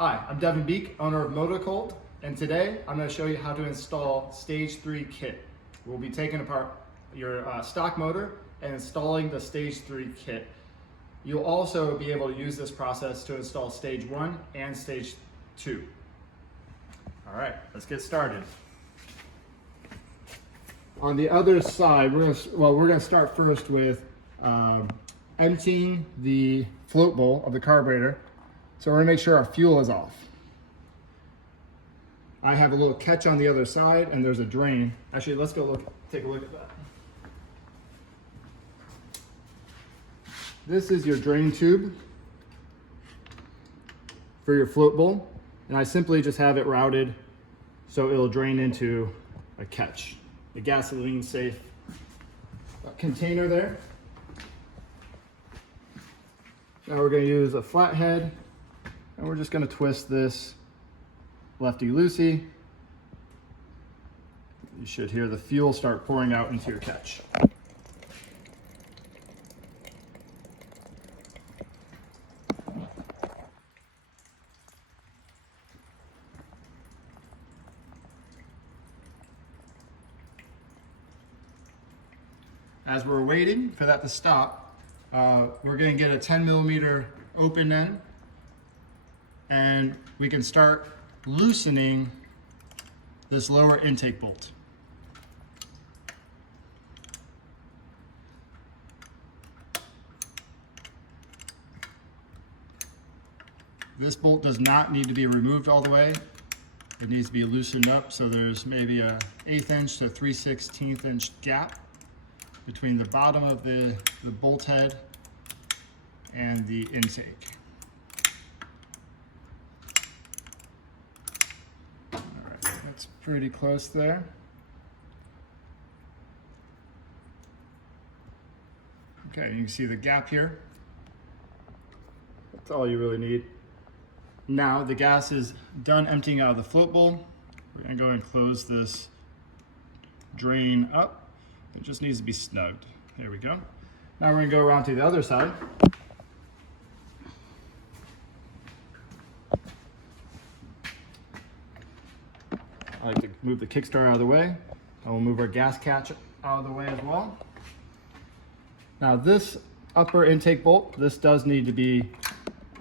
Hi, I'm Devin Beek, owner of MotoCult, and today I'm going to show you how to install Stage 3 kit. We'll be taking apart your stock motor and installing the Stage 3 kit. You'll also be able to use this process to install Stage 1 and Stage 2. All right, let's get started. On the other side, we're going to start first with emptying the float bowl of the carburetor. So we're going to make sure our fuel is off. I have a little catch on the other side, and there's a drain. Actually, let's go take a look at that. This is your drain tube for your float bowl, and I simply just have it routed so it'll drain into a catch. The gasoline safe container there. Now we're going to use a flathead, and we're just going to twist this lefty-loosey. You should hear the fuel start pouring out into your catch. As we're waiting for that to stop, we're going to get a 10mm open end, and we can start loosening this lower intake bolt. This bolt does not need to be removed all the way. It needs to be loosened up, so there's maybe a 1/8 inch to 3/16 inch gap between the bottom of the bolt head and the intake. All right, that's pretty close there. Okay, you can see the gap here. That's all you really need. Now the gas is done emptying out of the float bowl. We're gonna go and close this drain up. It just needs to be snugged. There we go. Now we're going to go around to the other side. I like to move the kickstart out of the way. I will move our gas catch out of the way as well. Now this upper intake bolt, this does need to be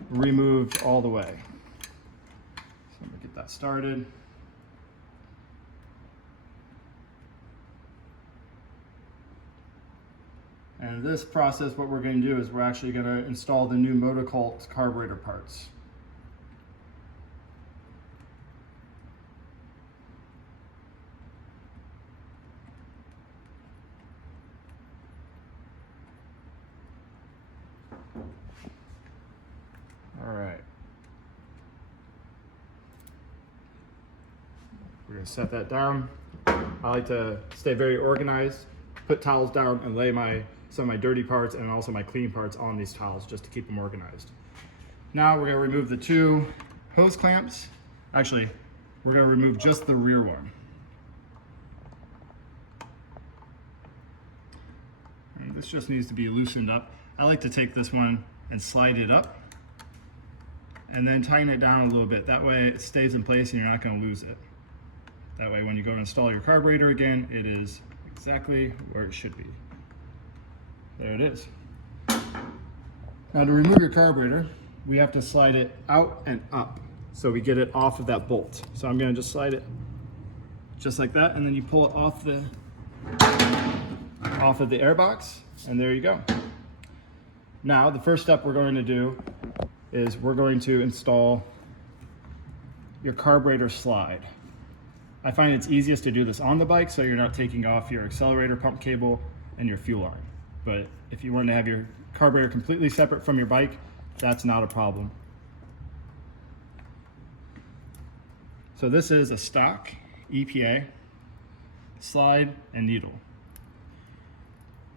removed all the way. So I'm going to get that started. And this process, what we're going to do is we're actually going to install the new MotoCult carburetor parts. All right. We're going to set that down. I like to stay very organized, put towels down and lay some of my dirty parts and also my clean parts on these towels just to keep them organized. Now we're going to remove the 2 hose clamps. Actually, we're going to remove just the rear one. And this just needs to be loosened up. I like to take this one and slide it up and then tighten it down a little bit. That way it stays in place and you're not going to lose it. That way when you go and install your carburetor again, it is exactly where it should be. There it is. Now to remove your carburetor, we have to slide it out and up so we get it off of that bolt. So I'm going to just slide it just like that, and then you pull it off of the air box, and there you go. Now the first step we're going to do is we're going to install your carburetor slide. I find it's easiest to do this on the bike so you're not taking off your accelerator pump cable and your fuel line. But if you want to have your carburetor completely separate from your bike, that's not a problem. So this is a stock EPA slide and needle.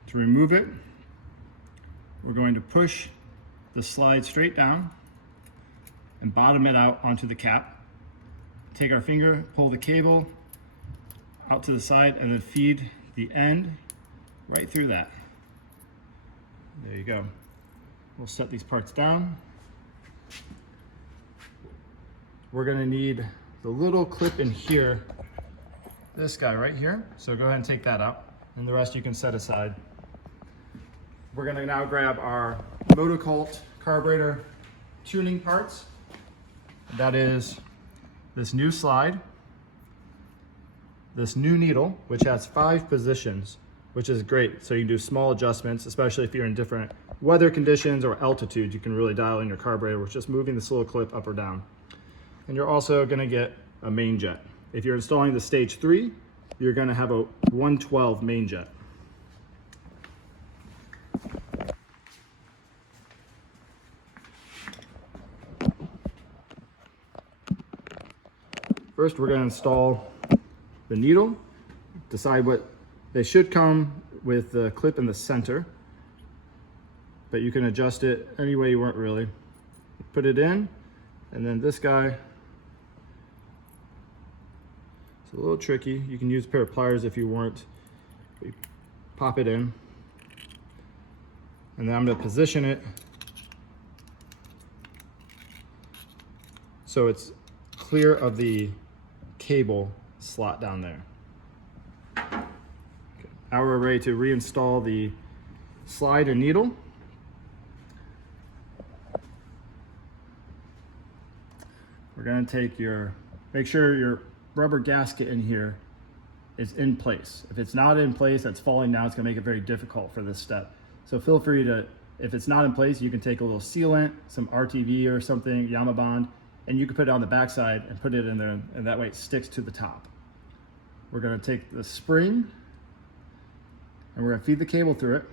To remove it, we're going to push the slide straight down and bottom it out onto the cap. Take our finger, pull the cable out to the side, and then feed the end right through that. There you go. We'll set these parts down. we're gonna need the little clip in here, this guy right here. So go ahead and take that out, and the rest you can set aside. We're gonna now grab our MotoCult carburetor tuning parts. That is this new slide, this new needle, which has 5 positions, which is great. So you can do small adjustments, especially if you're in different weather conditions or altitudes. You can really dial in your carburetor with just moving this little clip up or down. And you're also gonna get a main jet. If you're installing the Stage 3, you're gonna have a 112 main jet. First, we're gonna install the needle. Decide what, they should come with the clip in the center, but you can adjust it any way you want really. Put it in, and then this guy, it's a little tricky. You can use a pair of pliers if you want. You pop it in, and then I'm gonna position it so it's clear of the cable slot down there. Okay. Now we're ready to reinstall the slide and needle. We're gonna take make sure your rubber gasket in here is in place. If it's not in place, that's falling down, it's gonna make it very difficult for this step. So feel free to, if it's not in place, you can take a little sealant, some RTV or something, Yamabond, and you can put it on the backside and put it in there, and that way it sticks to the top. We're gonna take the spring and we're gonna feed the cable through it.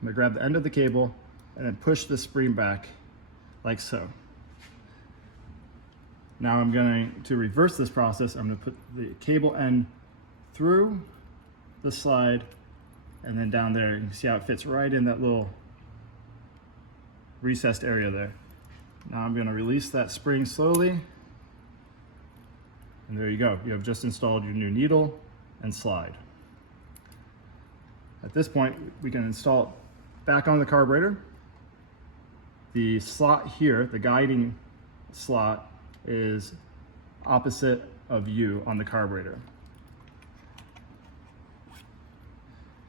I'm gonna grab the end of the cable and then push the spring back like so. Now I'm going to reverse this process. I'm gonna put the cable end through the slide and then down there. You can see how it fits right in that little recessed area there. Now I'm gonna release that spring slowly. And there you go. You have just installed your new needle and slide. At this point, we can install it back on the carburetor. The slot here, the guiding slot, is opposite of you on the carburetor.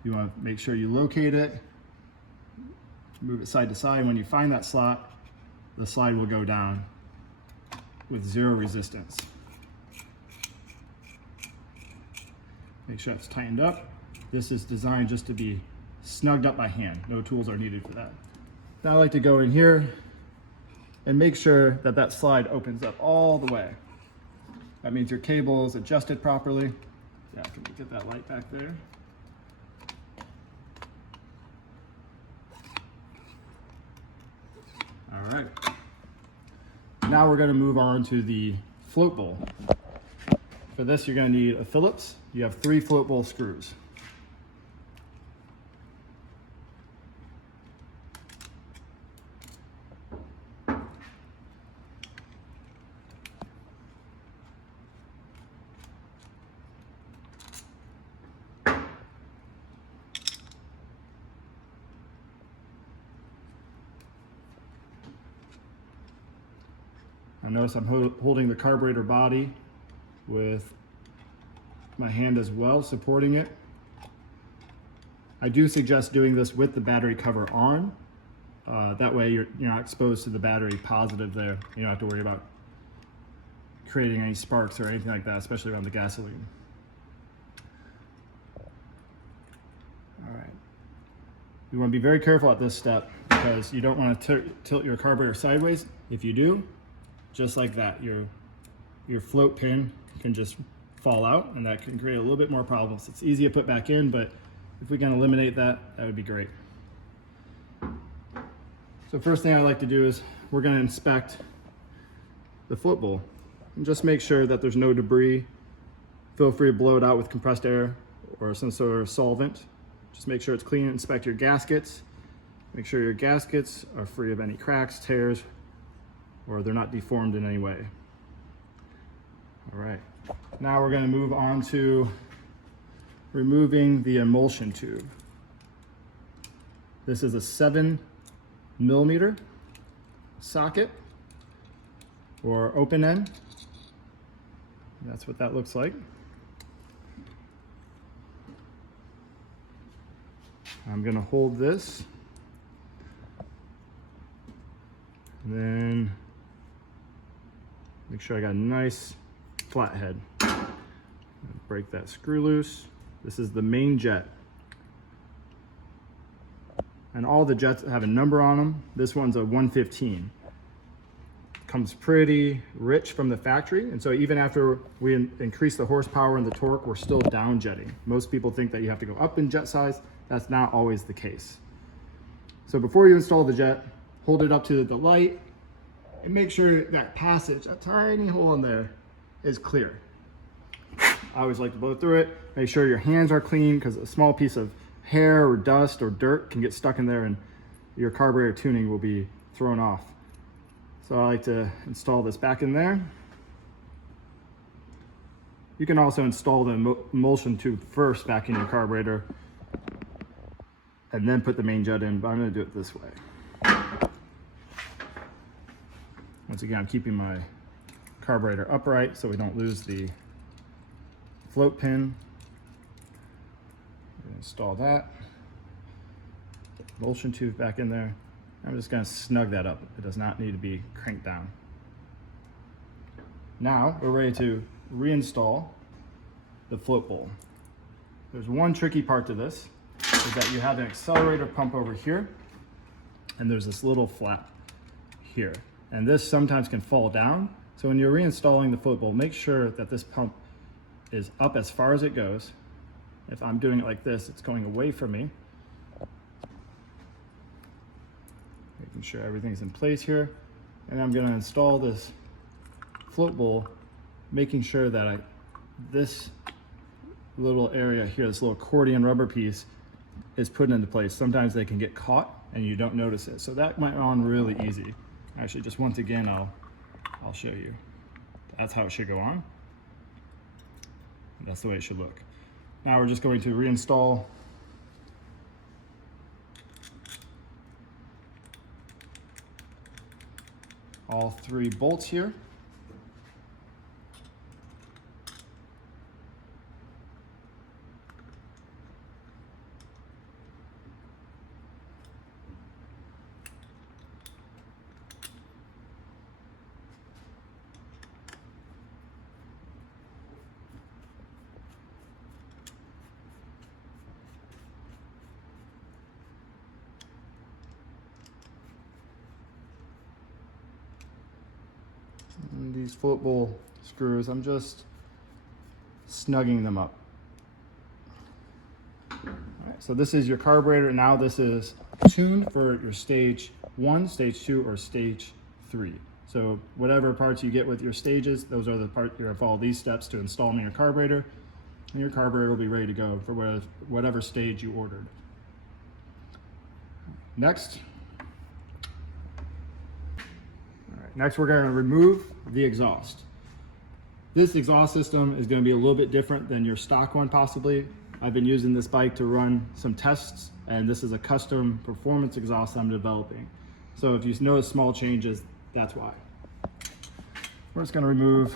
You want to make sure you locate it, move it side to side. When you find that slot, the slide will go down with 0 resistance. Make sure it's tightened up. This is designed just to be snugged up by hand. No tools are needed for that. Now I like to go in here and make sure that that slide opens up all the way. That means your cable is adjusted properly. Yeah, can we get that light back there? All right. Now we're gonna move on to the float bowl. For this, you're gonna need a Phillips. You have 3 float bowl screws. Now notice I'm holding the carburetor body with my hand as well, supporting it. I do suggest doing this with the battery cover on. That way you're not exposed to the battery positive there. You don't have to worry about creating any sparks or anything like that, especially around the gasoline. All right. You want to be very careful at this step because you don't want to tilt your carburetor sideways. If you do, just like that, your float pin can just fall out, and that can create a little bit more problems. It's easy to put back in, but if we can eliminate that, that would be great. So first thing I like to do is we're going to inspect the float bowl and just make sure that there's no debris. Feel free to blow it out with compressed air or some sort of solvent. Just make sure it's clean. Inspect your gaskets. Make sure your gaskets are free of any cracks, tears, or they're not deformed in any way. All right. Now we're going to move on to removing the emulsion tube. This is a 7mm socket. or open end. That's what that looks like. I'm gonna hold this, and then make sure I got a nice flat head. Break that screw loose. This is the main jet. And all the jets have a number on them. This one's a 115. Comes pretty rich from the factory, and so even after we increase the horsepower and the torque, we're still down jetting. Most people think that you have to go up in jet size. That's not always the case. So before you install the jet, hold it up to the light and make sure that passage, a tiny hole in there, is clear. I always like to blow through it. Make sure your hands are clean, because a small piece of hair or dust or dirt can get stuck in there and your carburetor tuning will be thrown off. So I like to install this back in there. You can also install the emulsion tube first back in your carburetor and then put the main jet in, but I'm going to do it this way. Once again, I'm keeping my carburetor upright so we don't lose the float pin. Install that. Emulsion tube back in there. I'm just going to snug that up. It does not need to be cranked down. Now we're ready to reinstall the float bowl. There's one tricky part to this, is that you have an accelerator pump over here, and there's this little flap here. And this sometimes can fall down. So when you're reinstalling the float bowl, make sure that this pump is up as far as it goes. If I'm doing it like this, it's going away from me. Making sure everything's in place here. And I'm going to install this float bowl, making sure that this little area here, this little accordion rubber piece, is put into place. Sometimes they can get caught and you don't notice it. So that went on really easy. Actually, just once again, I'll show you. That's how it should go on. That's the way it should look. Now we're just going to reinstall all 3 bolts here. And these float bowl screws, I'm just snugging them up. All right, so this is your carburetor. Now this is tuned for your stage 1, stage 2, or stage 3. So whatever parts you get with your stages, those are the parts you're gonna follow these steps to install in your carburetor, and your carburetor will be ready to go for whatever stage you ordered. Next, next, we're going to remove the exhaust. This exhaust system is going to be a little bit different than your stock one possibly. I've been using this bike to run some tests, and this is a custom performance exhaust I'm developing. So if you notice small changes, that's why. We're just going to remove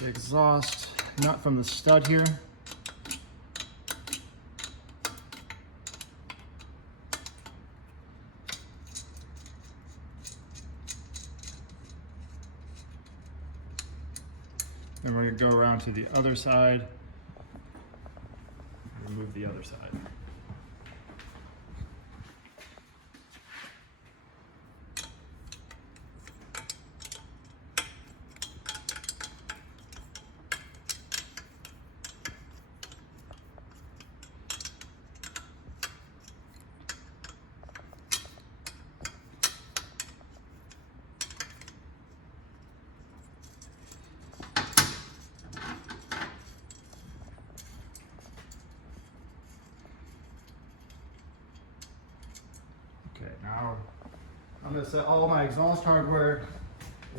the exhaust nut from the stud here. And we're going to go around to the other side, remove the other side. Okay, now I'm going to set all my exhaust hardware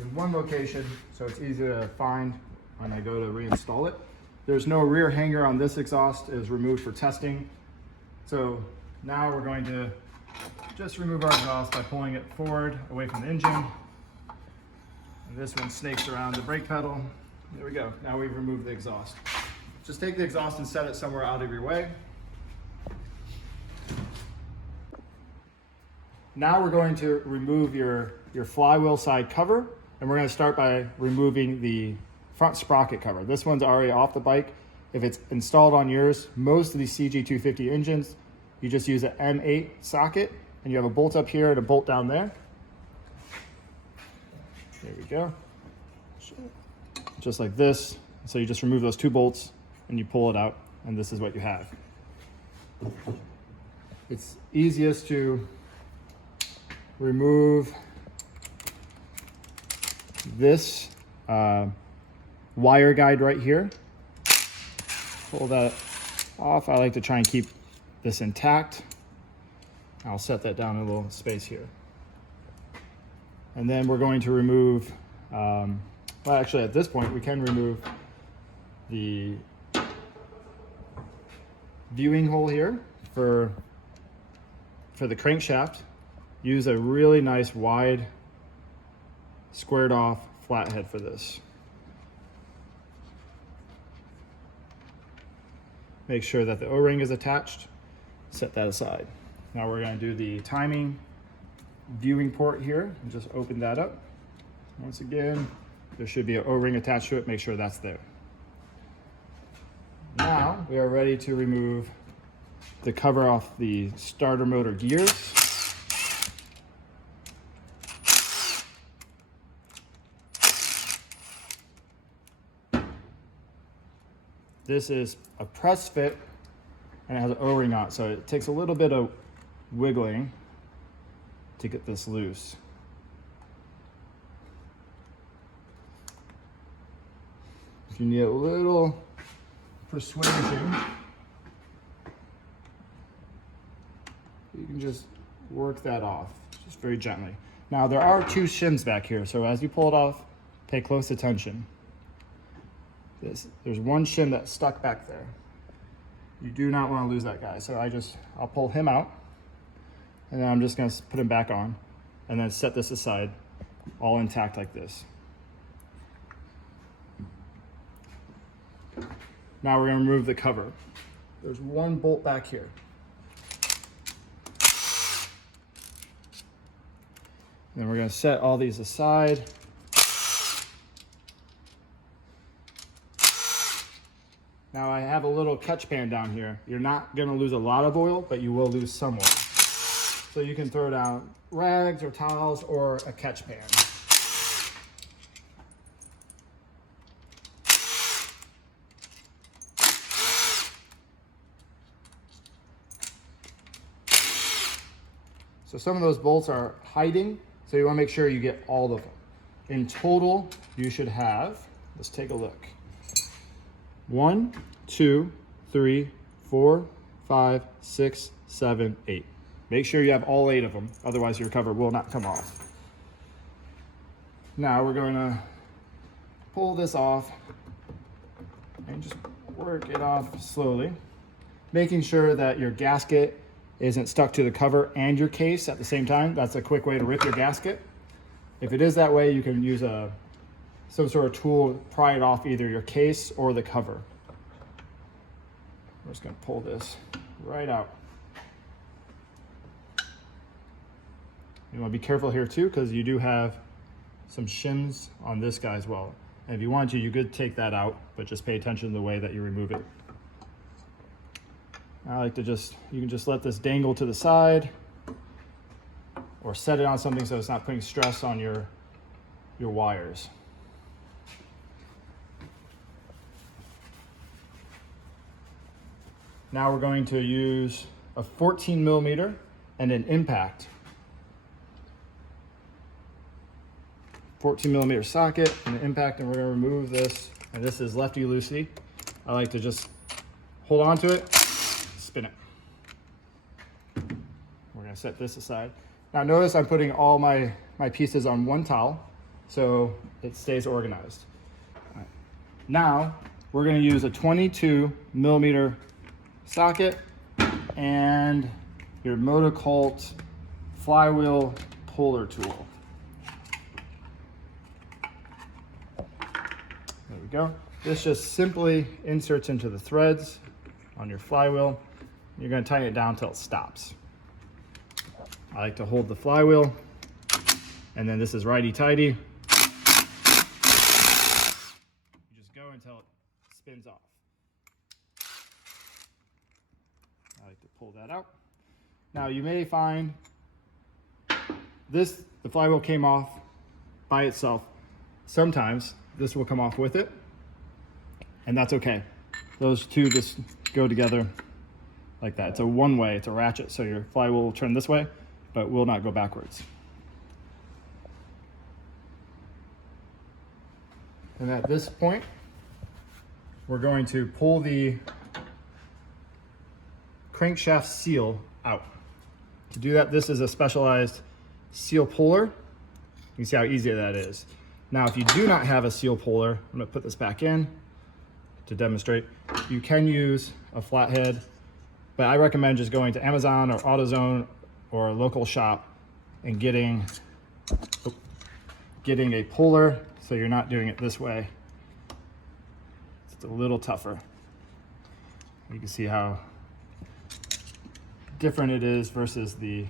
in one location so it's easy to find when I go to reinstall it. There's no rear hanger on this exhaust. It was removed for testing. So now we're going to Just remove our exhaust by pulling it forward away from the engine. And this one snakes around the brake pedal. There we go. Now we've removed the exhaust. Just take the exhaust and set it somewhere out of your way. Now we're going to remove your flywheel side cover, and we're going to start by removing the front sprocket cover. This one's already off the bike. If it's installed on yours, most of these CG250 engines, you just use an M8 socket, and you have a bolt up here and a bolt down there. There we go. Just like this. So you just remove those two bolts and you pull it out, and this is what you have. It's easiest to remove this wire guide right here. Pull that off. I like to try and keep this intact. I'll set that down in a little space here. And then we're going to remove, well, actually at this point we can remove the viewing hole here for the crankshaft. Use a really nice wide squared off flathead for this. Make sure that the O-ring is attached. Set that aside. Now we're going to do the timing viewing port here, and just open that up. Once again, there should be an O-ring attached to it. Make sure that's there. Now we are ready to remove the cover off the starter motor gears. This is a press fit and it has an O-ring on it, so it takes a little bit of wiggling to get this loose. If you need a little persuasion, you can just work that off, just very gently. Now there are two shims back here, so as you pull it off, pay close attention. There's one shim that's stuck back there. You do not want to lose that guy, so I'll pull him out, and then I'm just going to put him back on, and then set this aside, all intact like this. Now we're going to remove the cover. There's one bolt back here. Then we're going to set all these aside. Now I have a little catch pan down here. You're not going to lose a lot of oil, but you will lose some oil. So you can throw down rags or towels or a catch pan. So some of those bolts are hiding, so you want to make sure you get all of them. In total, you should have, let's take a look. 1, 2, 3, 4, 5, 6, 7, 8. Make sure you have all 8 of them, otherwise your cover will not come off. Now we're going to pull this off and just work it off slowly, making sure that your gasket isn't stuck to the cover and your case at the same time. That's a quick way to rip your gasket. If it is that way, you can use some sort of tool to pry it off either your case or the cover. We're just going to pull this right out. You want to be careful here too, because you do have some shims on this guy as well. And if you want to, you could take that out, but just pay attention to the way that you remove it. I like to you can just let this dangle to the side or set it on something so it's not putting stress on your wires. Now we're going to use a 14 millimeter and an impact. 14 millimeter socket and an impact, and we're going to remove this. And this is lefty loosey. I like to just hold on to it, spin it. We're going to set this aside. Now notice I'm putting all my pieces on one towel so it stays organized. All right. Now we're going to use a 22 millimeter socket and your MotoCult flywheel puller tool. There we go. This just simply inserts into the threads on your flywheel. You're going to tighten it down until it stops. I like to hold the flywheel, and then this is righty-tighty. You just go until it spins off. I like to pull that out. Now you may find the flywheel came off by itself. Sometimes this will come off with it, and that's okay. Those two just go together like that. It's a one-way, it's a ratchet, so your flywheel will turn this way, but will not go backwards. And at this point, we're going to pull the crankshaft seal out. To do that, this is a specialized seal puller. You can see how easy that is. Now, if you do not have a seal puller, I'm going to put this back in to demonstrate. You can use a flathead, but I recommend just going to Amazon or AutoZone or a local shop and getting a puller so you're not doing it this way. It's a little tougher. You can see how different it is versus the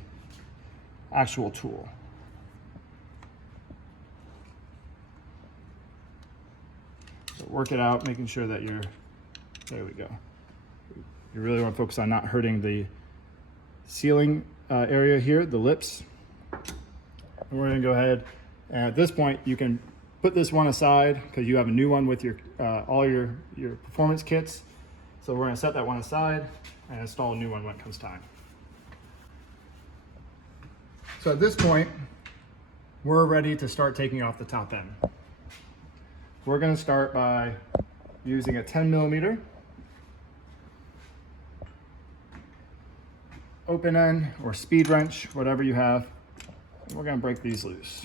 actual tool. So work it out, making sure that there we go. You really want to focus on not hurting the sealing area here, the lips. And we're going to go ahead, and at this point you can put this one aside because you have a new one with your all your performance kits. So we're going to set that one aside and install a new one when it comes time. So at this point, we're ready to start taking off the top end. We're going to start by using a 10mm open end or speed wrench, whatever you have. And we're going to break these loose.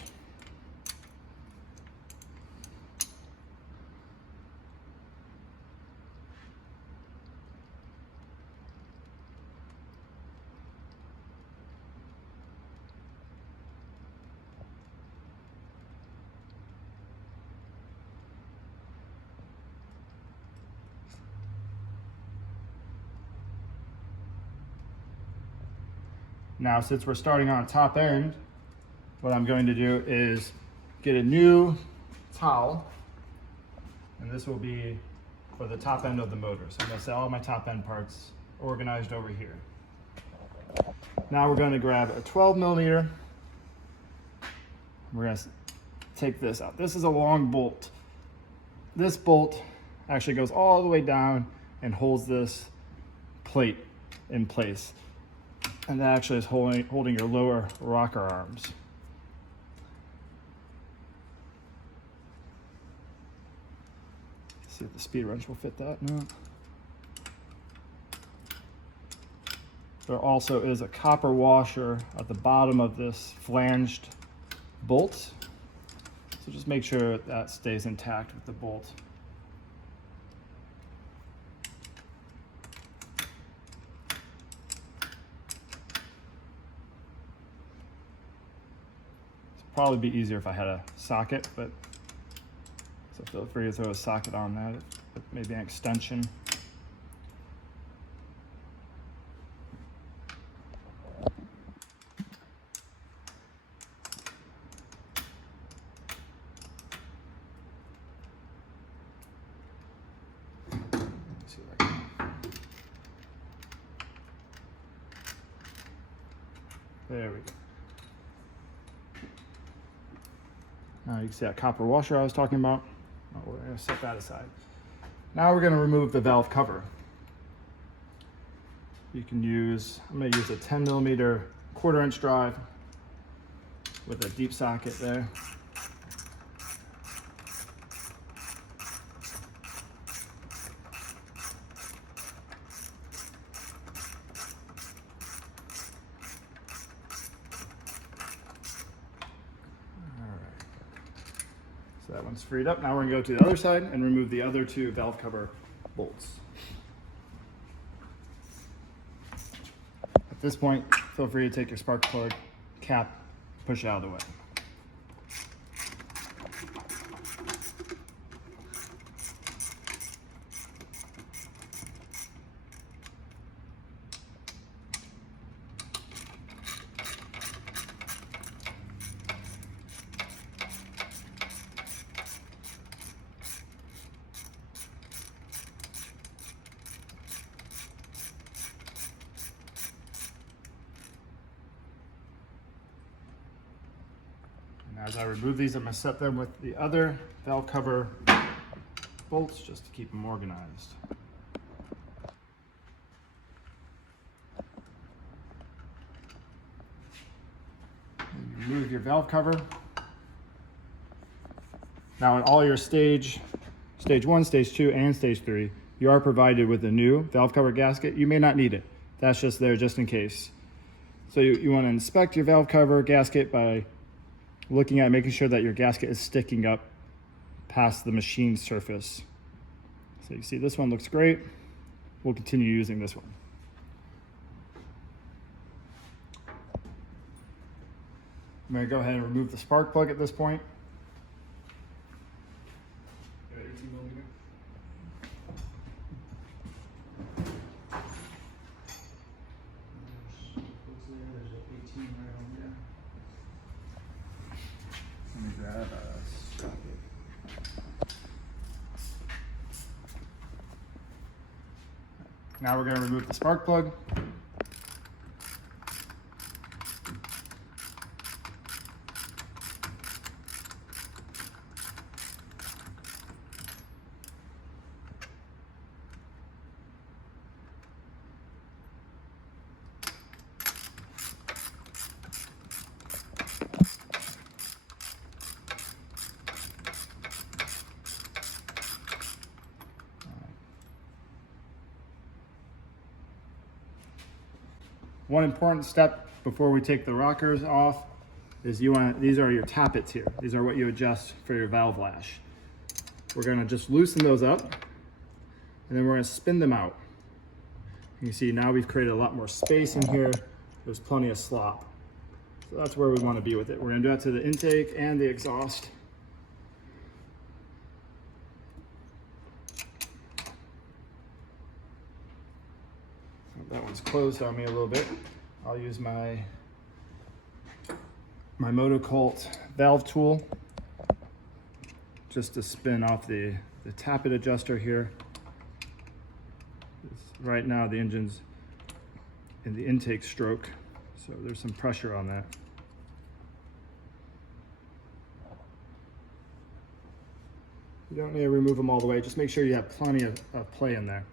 Now, since we're starting on a top end, what I'm going to do is get a new towel, and this will be for the top end of the motor. So I'm going to set all my top end parts organized over here. Now we're going to grab a 12mm. We're going to take this out. This is a long bolt. This bolt actually goes all the way down and holds this plate in place. And that actually is holding your lower rocker arms. See if the speed wrench will fit that. No. There also is a copper washer at the bottom of this flanged bolt. So just make sure that stays intact with the bolt. Probably be easier if I had a socket, but so feel free to throw a socket on that, maybe an extension. See what I can. There we go. Now you can see that copper washer I was talking about. Oh, we're going to set that aside. Now we're going to remove the valve cover. You can use, I'm going to use a 10mm 1/4" drive with a deep socket there. So that one's freed up. Now we're going to go to the other side and remove the other two valve cover bolts. At this point, feel free to take your spark plug cap, push it out of the way. As I remove these, I'm going to set them with the other valve cover bolts just to keep them organized. And you remove your valve cover. Now in all your stage 1, stage 2, and stage 3, you are provided with a new valve cover gasket. You may not need it. That's just there just in case. So you want to inspect your valve cover gasket by looking at making sure that your gasket is sticking up past the machine surface. So you see this one looks great. We'll continue using this one. I'm going to go ahead and remove the spark plug at this point. 18mm. There's an 18 right on there. Let me grab a socket. Now we're going to remove the spark plug. One important step before we take the rockers off is these are your tappets here. These are what you adjust for your valve lash. We're going to just loosen those up and then we're going to spin them out. You see now we've created a lot more space in here. There's plenty of slop. So that's where we want to be with it. We're going to do that to the intake and the exhaust. That one's closed on me a little bit. I'll use my MotoCult valve tool just to spin off the tappet adjuster here. Right now the engine's in the intake stroke, so there's some pressure on that. You don't need to remove them all the way, just make sure you have plenty of play in there.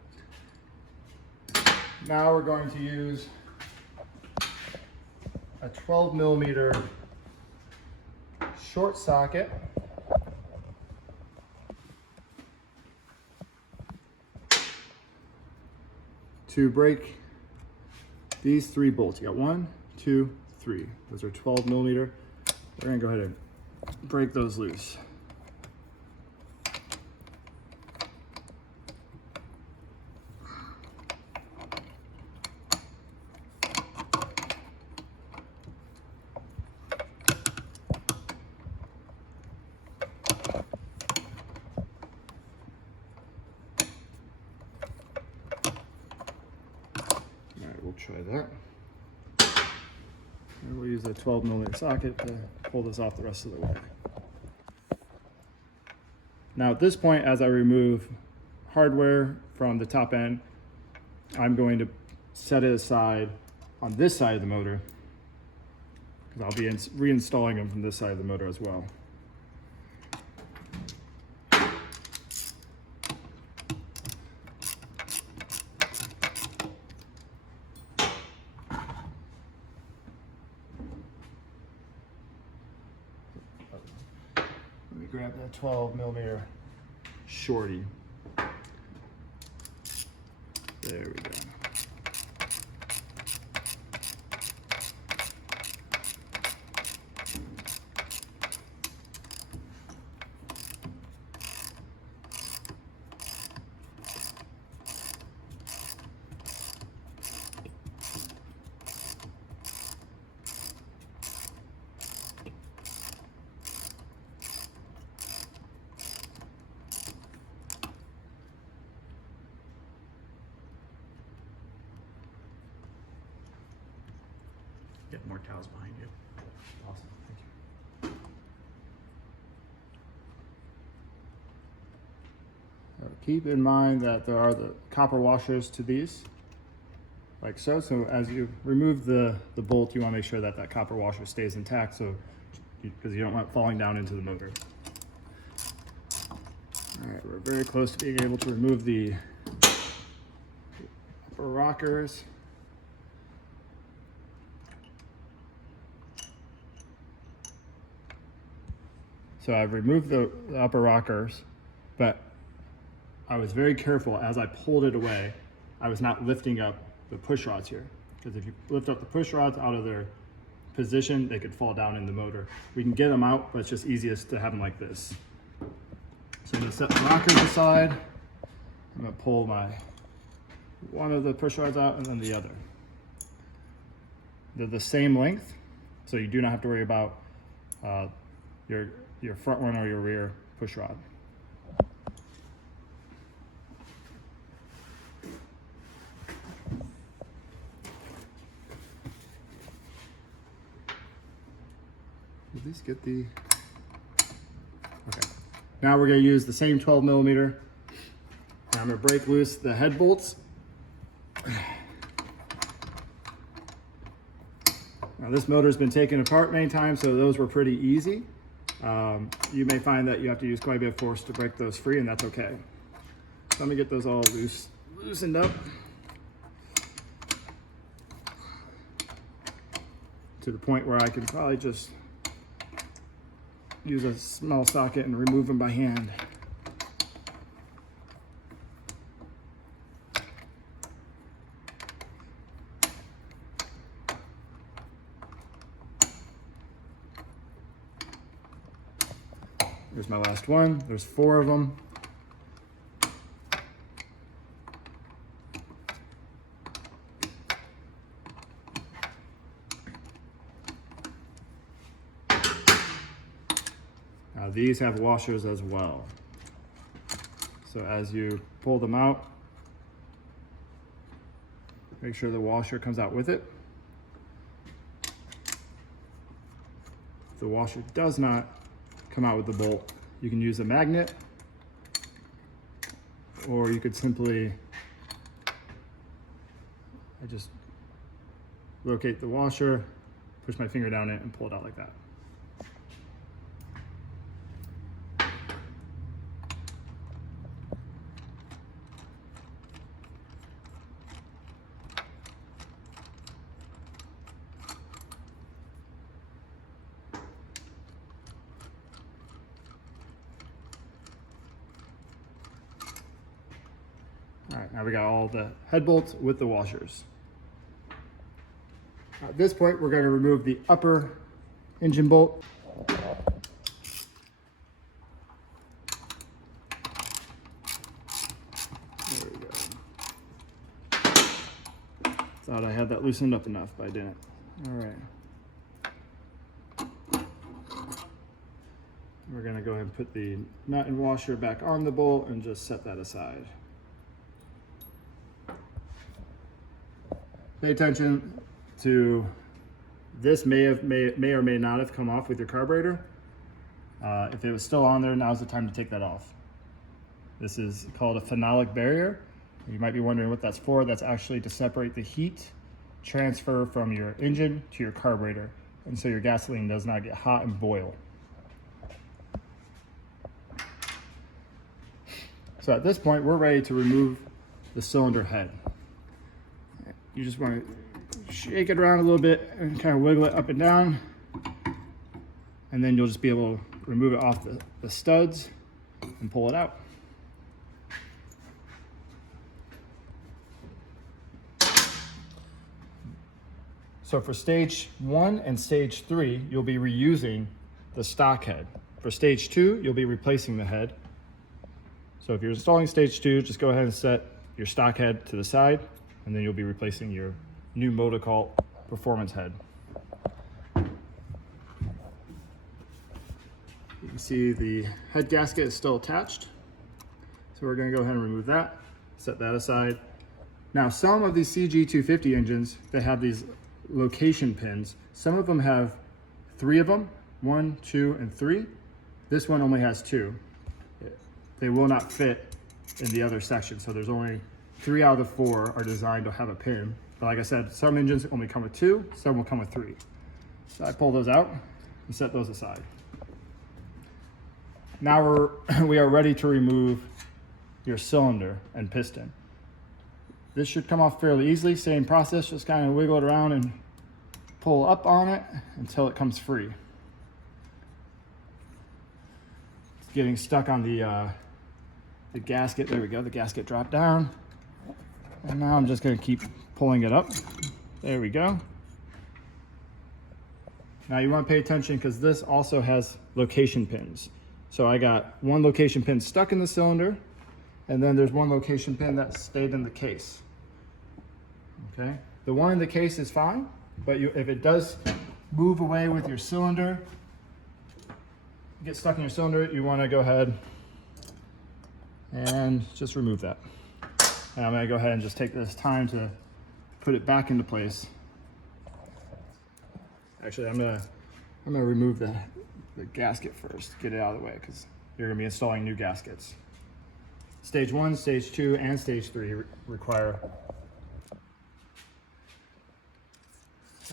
Now we're going to use a 12mm short socket to break these 3 bolts. You got 1, 2, 3. Those are 12mm. We're going to go ahead and break those loose. We'll try that. And we'll use a 12mm socket to pull this off the rest of the way. Now at this point, as I remove hardware from the top end, I'm going to set it aside on this side of the motor because I'll be reinstalling them from this side of the motor as well. Let me grab that 12mm shorty. There we go. Get more towels behind you. Awesome, thank you. Keep in mind that there are the copper washers to these, like so. So as you remove the bolt, you want to make sure that that copper washer stays intact, so because you don't want it falling down into the motor. All right, we're very close to being able to remove the upper rockers. So I've removed the upper rockers, but I was very careful as I pulled it away. I was not lifting up the push rods here, because if you lift up the push rods out of their position, they could fall down in the motor. We can get them out, but it's just easiest to have them like this. So I'm gonna set the rockers aside. I'm gonna pull one of the push rods out and then the other. They're the same length, so you do not have to worry about your front one or your rear push rod. Did these get the... Okay. Now we're going to use the same 12 millimeter. And I'm going to break loose the head bolts. Now this motor's been taken apart many times, so those were pretty easy. You may find that you have to use quite a bit of force to break those free, and that's okay. So I'm going to get those all loosened up to the point where I can probably just use a small socket and remove them by hand. There's my last one. There's 4 of them. Now these have washers as well. So as you pull them out, make sure the washer comes out with it. If the washer does not come out with the bolt, you can use a magnet, or you could simply, I just locate the washer, push my finger down it, and pull it out like that. All right, now we got all the head bolts with the washers. At this point, we're going to remove the upper engine bolt. There we go. Thought I had that loosened up enough, but I didn't. All right. We're going to go ahead and put the nut and washer back on the bolt and just set that aside. Pay attention to this may or may not have come off with your carburetor. If it was still on there, now's the time to take that off. This is called a phenolic barrier. You might be wondering what that's for. That's actually to separate the heat transfer from your engine to your carburetor, and so your gasoline does not get hot and boil. So at this point, we're ready to remove the cylinder head. You just want to shake it around a little bit and kind of wiggle it up and down, and then you'll just be able to remove it off the studs and pull it out. So for stage 1 and stage 3, you'll be reusing the stock head. For stage 2, you'll be replacing the head. So if you're installing stage 2, just go ahead and set your stock head to the side, and then you'll be replacing your new MotoCult performance head. You can see the head gasket is still attached. So we're going to go ahead and remove that, set that aside. Now some of these CG250 engines, they have these location pins. Some of them have 3 of them, 1, 2, and 3. This one only has 2. They will not fit in the other section, so there's only 3 out of the 4 are designed to have a pin. But like I said, some engines only come with 2, some will come with 3. So I pull those out and set those aside. Now we are ready to remove your cylinder and piston. This should come off fairly easily. Same process, just kind of wiggle it around and pull up on it until it comes free. It's getting stuck on the gasket. There we go, the gasket dropped down. And now I'm just gonna keep pulling it up. There we go. Now you wanna pay attention because this also has location pins. So I got 1 location pin stuck in the cylinder, and then there's 1 location pin that stayed in the case. Okay, the one in the case is fine, but if it does move away with your cylinder, get stuck in your cylinder, you wanna go ahead and just remove that. And I'm gonna go ahead and just take this time to put it back into place. Actually, I'm gonna remove the gasket first, get it out of the way, because you're gonna be installing new gaskets. Stage 1, stage 2, and stage 3 require.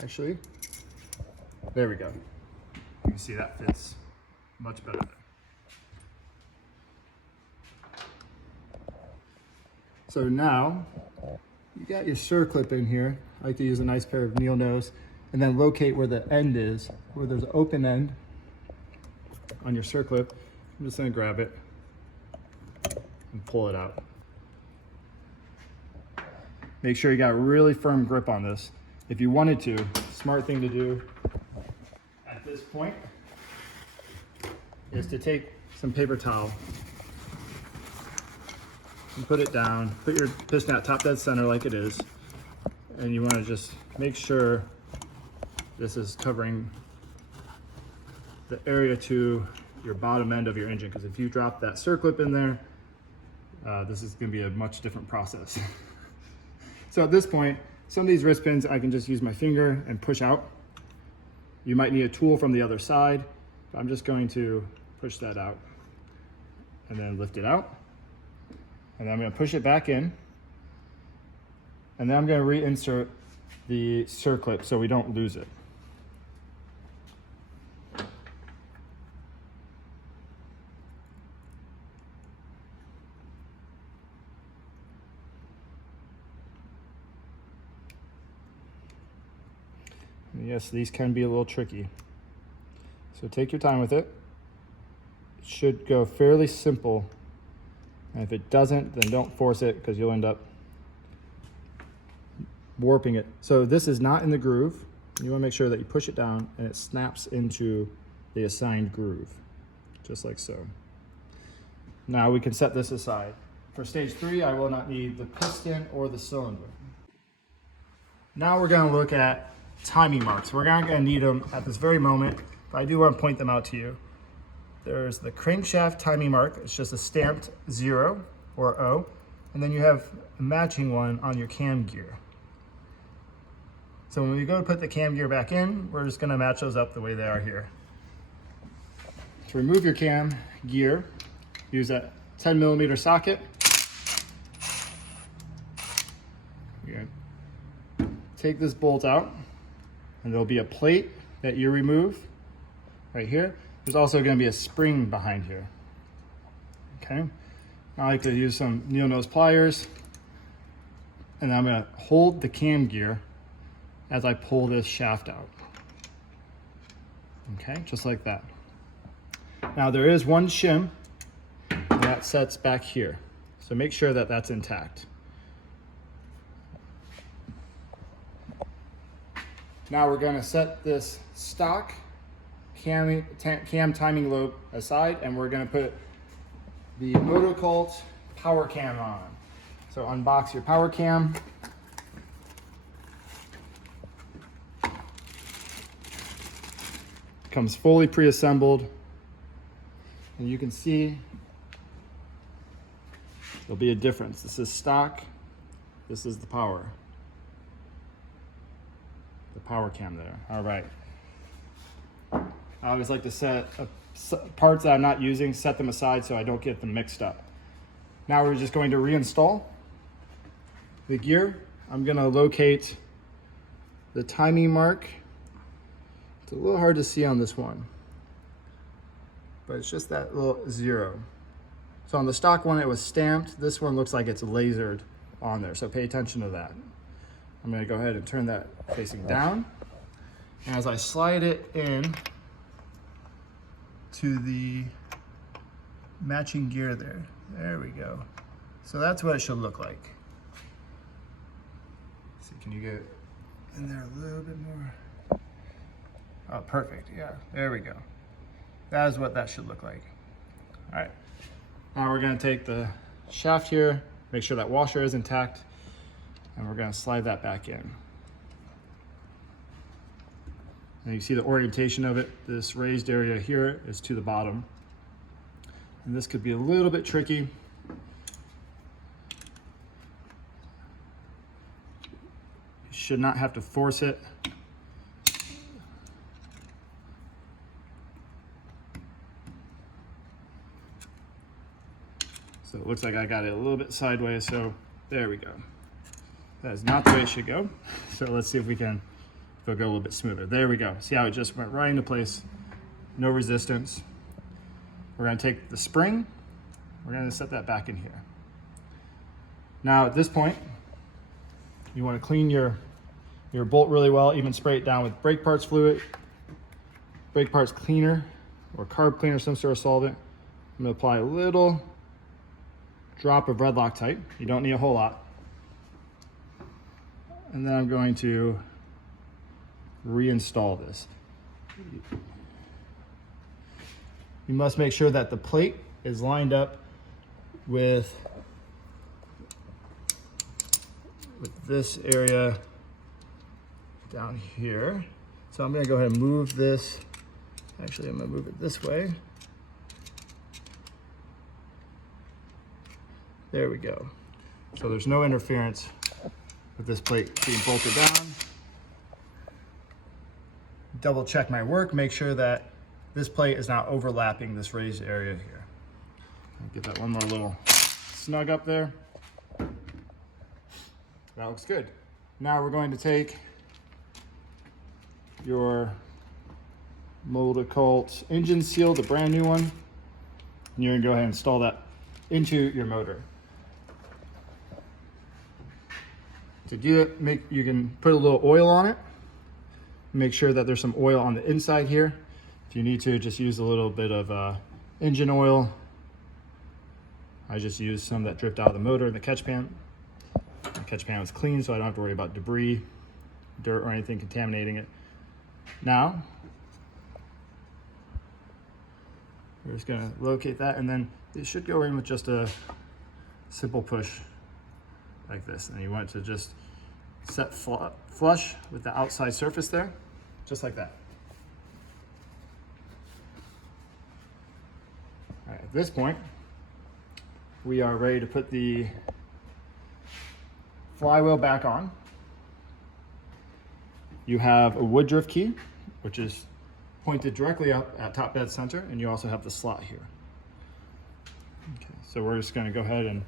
Actually, there we go. You can see that fits much better there. So now, you got your circlip in here. I like to use a nice pair of needle nose, and then locate where the end is, where there's an open end on your circlip. I'm just gonna grab it and pull it out. Make sure you got a really firm grip on this. If you wanted to, smart thing to do at this point is to take some paper towel and put it down, put your piston at top dead center like it is, and you want to just make sure this is covering the area to your bottom end of your engine, because if you drop that circlip in there, this is going to be a much different process. So at this point, some of these wrist pins I can just use my finger and push out. You might need a tool from the other side, but I'm just going to push that out and then lift it out. And then I'm going to push it back in, and then I'm going to reinsert the circlip so we don't lose it. And yes, these can be a little tricky, so take your time with it. It should go fairly simple. And if it doesn't, then don't force it, because you'll end up warping it. So this is not in the groove. You want to make sure that you push it down and it snaps into the assigned groove, just like so. Now we can set this aside. For stage 3, I will not need the piston or the cylinder. Now we're going to look at timing marks. We're not going to need them at this very moment, but I do want to point them out to you. There's the crankshaft timing mark. It's just a stamped 0 or O. And then you have a matching one on your cam gear. So when we go to put the cam gear back in, we're just going to match those up the way they are here. To remove your cam gear, use that 10mm socket. You're gonna take this bolt out, and there'll be a plate that you remove right here. There's also going to be a spring behind here. Okay, I like to use some needle nose pliers, and I'm going to hold the cam gear as I pull this shaft out. Okay, just like that. Now there is one shim that sets back here, so make sure that that's intact. Now we're going to set this stock cam timing lobe aside, and we're going to put the MotoCult power cam on. So unbox your power cam. Comes fully pre-assembled, and you can see there'll be a difference. This is stock, this is the power. the power cam there. All right. I always like to set parts that I'm not using, set them aside so I don't get them mixed up. Now we're just going to reinstall the gear. I'm going to locate the timing mark. It's a little hard to see on this one, but it's just that little 0. So on the stock one, it was stamped. This one looks like it's lasered on there, so pay attention to that. I'm going to go ahead and turn that facing down. And as I slide it in to the matching gear there we go. So that's what it should look like. See, can you get in there a little bit more? Oh, perfect, yeah, there we go. That is what that should look like. All right, now we're gonna take the shaft here, make sure that washer is intact, and we're gonna slide that back in. And you see the orientation of it. This raised area here is to the bottom. And this could be a little bit tricky. You should not have to force it. So it looks like I got it a little bit sideways, so there we go. That is not the way it should go. So let's see if we can, if it'll go a little bit smoother. There we go. See how it just went right into place, no resistance. We're gonna take the spring, we're gonna set that back in here. Now at this point, you wanna clean your bolt really well, even spray it down with brake parts fluid, brake parts cleaner, or carb cleaner, some sort of solvent. I'm gonna apply a little drop of red Loctite. You don't need a whole lot. And then I'm going to reinstall this. You must make sure that the plate is lined up with this area down here. So I'm gonna go ahead and move this. Actually, I'm gonna move it this way. There we go. So there's no interference with this plate being bolted down. Double check my work, make sure that this plate is not overlapping this raised area here. Get that one more little snug up there. That looks good. Now we're going to take your MotoCult engine seal, the brand new one, and you're gonna go ahead and install that into your motor. To do it, you can put a little oil on it. Make sure that there's some oil on the inside here. If you need to, just use a little bit of engine oil. I just used some that dripped out of the motor in the catch pan. The catch pan was clean, so I don't have to worry about debris, dirt, or anything contaminating it. Now, we're just gonna locate that, and then it should go in with just a simple push like this. And you want it to just set flush with the outside surface there, just like that. All right, at this point, we are ready to put the flywheel back on. You have a wood drift key, which is pointed directly up at top dead center, and you also have the slot here. Okay, so we're just gonna go ahead and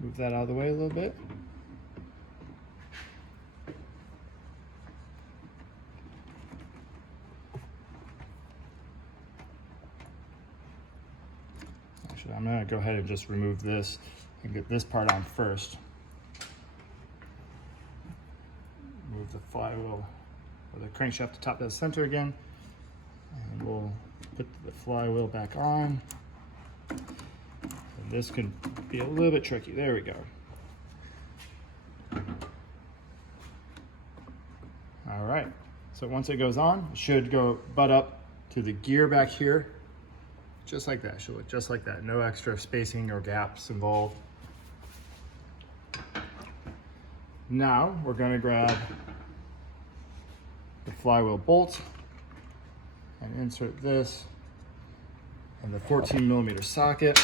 move that out of the way a little bit. Actually, I'm gonna go ahead and just remove this and get this part on first. Move the flywheel or the crankshaft to top dead center again, and we'll put the flywheel back on. And this can be a little bit tricky. There we go. All right, so once it goes on, it should go butt up to the gear back here, just like that. It should look just like that. No extra spacing or gaps involved. Now we're going to grab the flywheel bolt and insert this in the 14mm socket.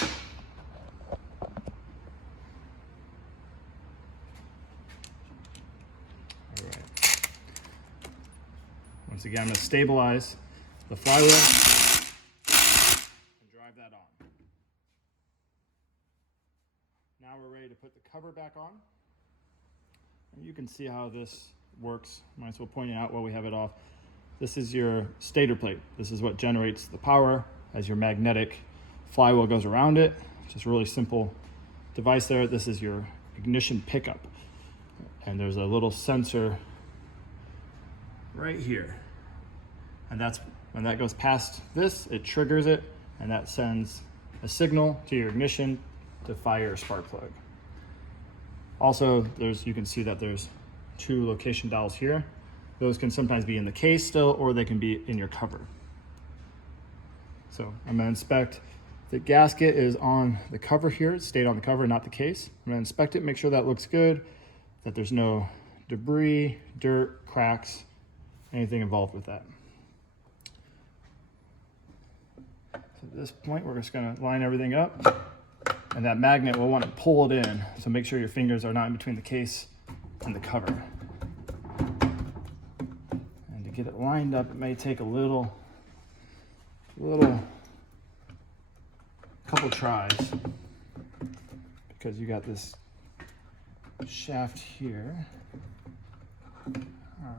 Once again, I'm going to stabilize the flywheel and drive that on. Now we're ready to put the cover back on. And you can see how this works. Might as well point out while we have it off. This is your stator plate. This is what generates the power as your magnetic flywheel goes around it. Just a really simple device there. This is your ignition pickup. And there's a little sensor right here. And that's when that goes past this, it triggers it, and that sends a signal to your ignition to fire a spark plug. Also, you can see that there's 2 location dowels here. Those can sometimes be in the case still, or they can be in your cover. So I'm gonna inspect the gasket is on the cover here. It stayed on the cover, not the case. I'm gonna inspect it, make sure that looks good, that there's no debris, dirt, cracks, anything involved with that. So at this point, we're just gonna line everything up, and that magnet will want to pull it in. So make sure your fingers are not in between the case and the cover. And to get it lined up, it may take a couple tries, because you got this shaft here. All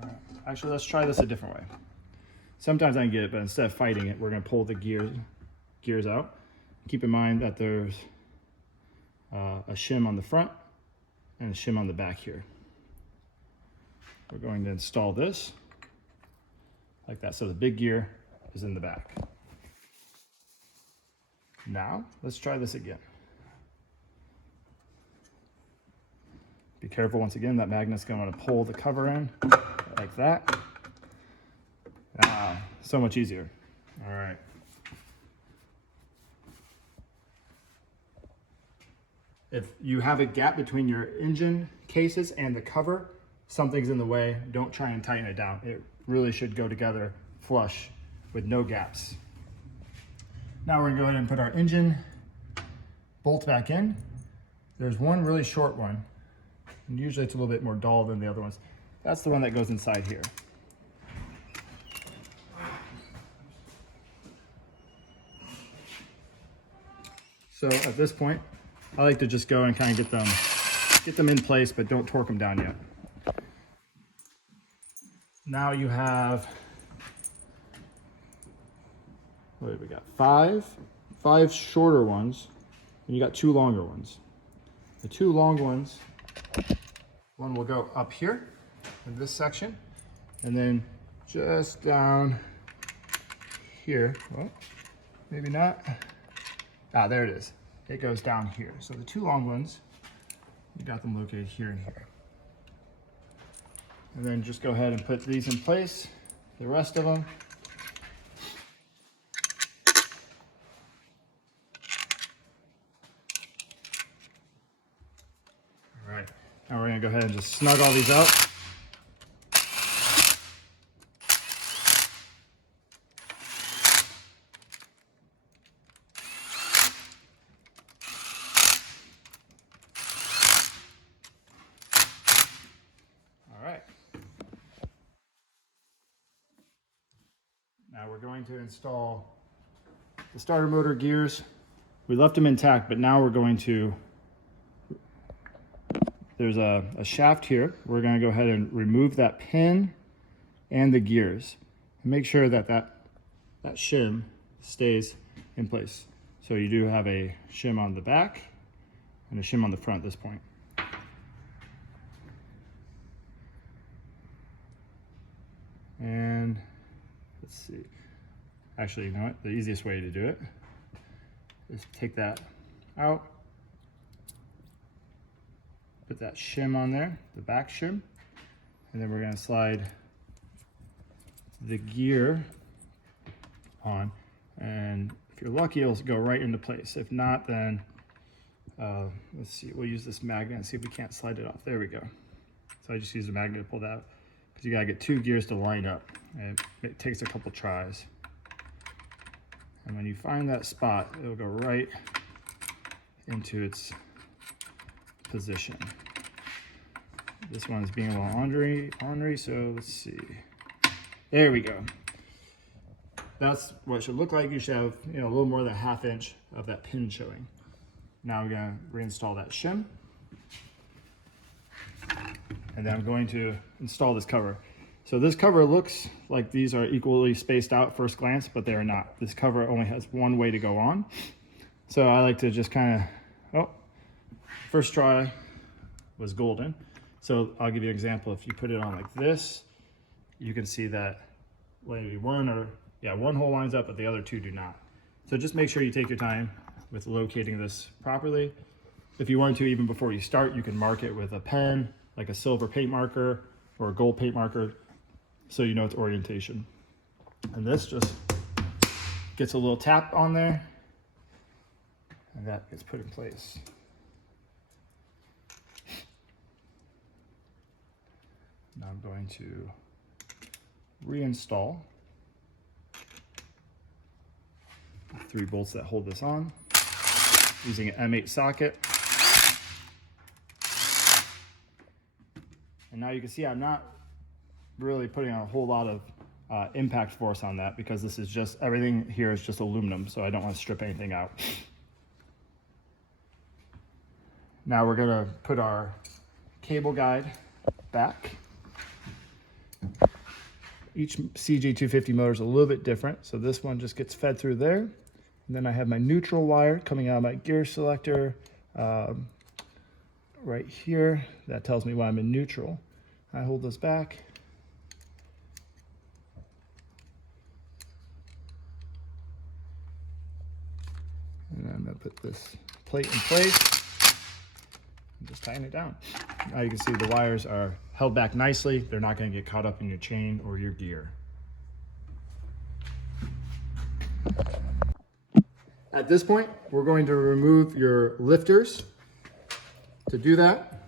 right. Actually, let's try this a different way. Sometimes I can get it, but instead of fighting it, we're going to pull the gears out. Keep in mind that there's a shim on the front and a shim on the back here. We're going to install this like that, so the big gear is in the back. Now, let's try this again. Be careful, once again, that magnet's going to pull the cover in like that. Ah, so much easier. All right. If you have a gap between your engine cases and the cover, something's in the way, don't try and tighten it down. It really should go together flush with no gaps. Now we're gonna go ahead and put our engine bolt back in. There's one really short one, and usually it's a little bit more dull than the other ones. That's the one that goes inside here. So at this point, I like to just go and kind of get them in place, but don't torque them down yet. Now you have, what do we got? Five shorter ones, and you got 2 longer ones. The 2 long ones, one will go up here in this section, and then just down here. Well, maybe not. Ah, there it is. It goes down here. So the 2 long ones, you got them located here and here. And then just go ahead and put these in place, the rest of them. All right, now we're gonna go ahead and just snug all these out. Now we're going to install the starter motor gears. We left them intact, but now we're going to, there's a shaft here. We're going to go ahead and remove that pin and the gears. And make sure that that shim stays in place. So you do have a shim on the back and a shim on the front at this point. And let's see. Actually, you know what? The easiest way to do it is take that out, put that shim on there, the back shim, and then we're going to slide the gear on. And if you're lucky, it'll go right into place. If not, then let's see. We'll use this magnet and see if we can't slide it off. There we go. So I just use the magnet to pull that out, because you got to get 2 gears to line up. And it takes a couple tries. And when you find that spot, it'll go right into its position. This one's being a little ornery, so let's see. There we go. That's what it should look like. You should have, a little more than a ½ inch of that pin showing. Now I'm going to reinstall that shim. And then I'm going to install this cover. So this cover looks like these are equally spaced out first glance, but they are not. This cover only has one way to go on. So I like to just kind of, first try was golden. So I'll give you an example. If you put it on like this, you can see that maybe one hole lines up, but the other two do not. So just make sure you take your time with locating this properly. If you want to, even before you start, you can mark it with a pen, like a silver paint marker or a gold paint marker, so you know its orientation. And this just gets a little tap on there, and that gets put in place. Now I'm going to reinstall the 3 bolts that hold this on using an M8 socket. And now you can see I'm not really putting a whole lot of impact force on that, because this is just, everything here is just aluminum, so I don't want to strip anything out. Now we're going to put our cable guide back. Each CG250 motor is a little bit different, so this one just gets fed through there. And then I have my neutral wire coming out of my gear selector right here. That tells me when I'm in neutral. I hold this back. And then I'm going to put this plate in place and just tighten it down. Now you can see the wires are held back nicely. They're not going to get caught up in your chain or your gear. At this point, we're going to remove your lifters. To do that,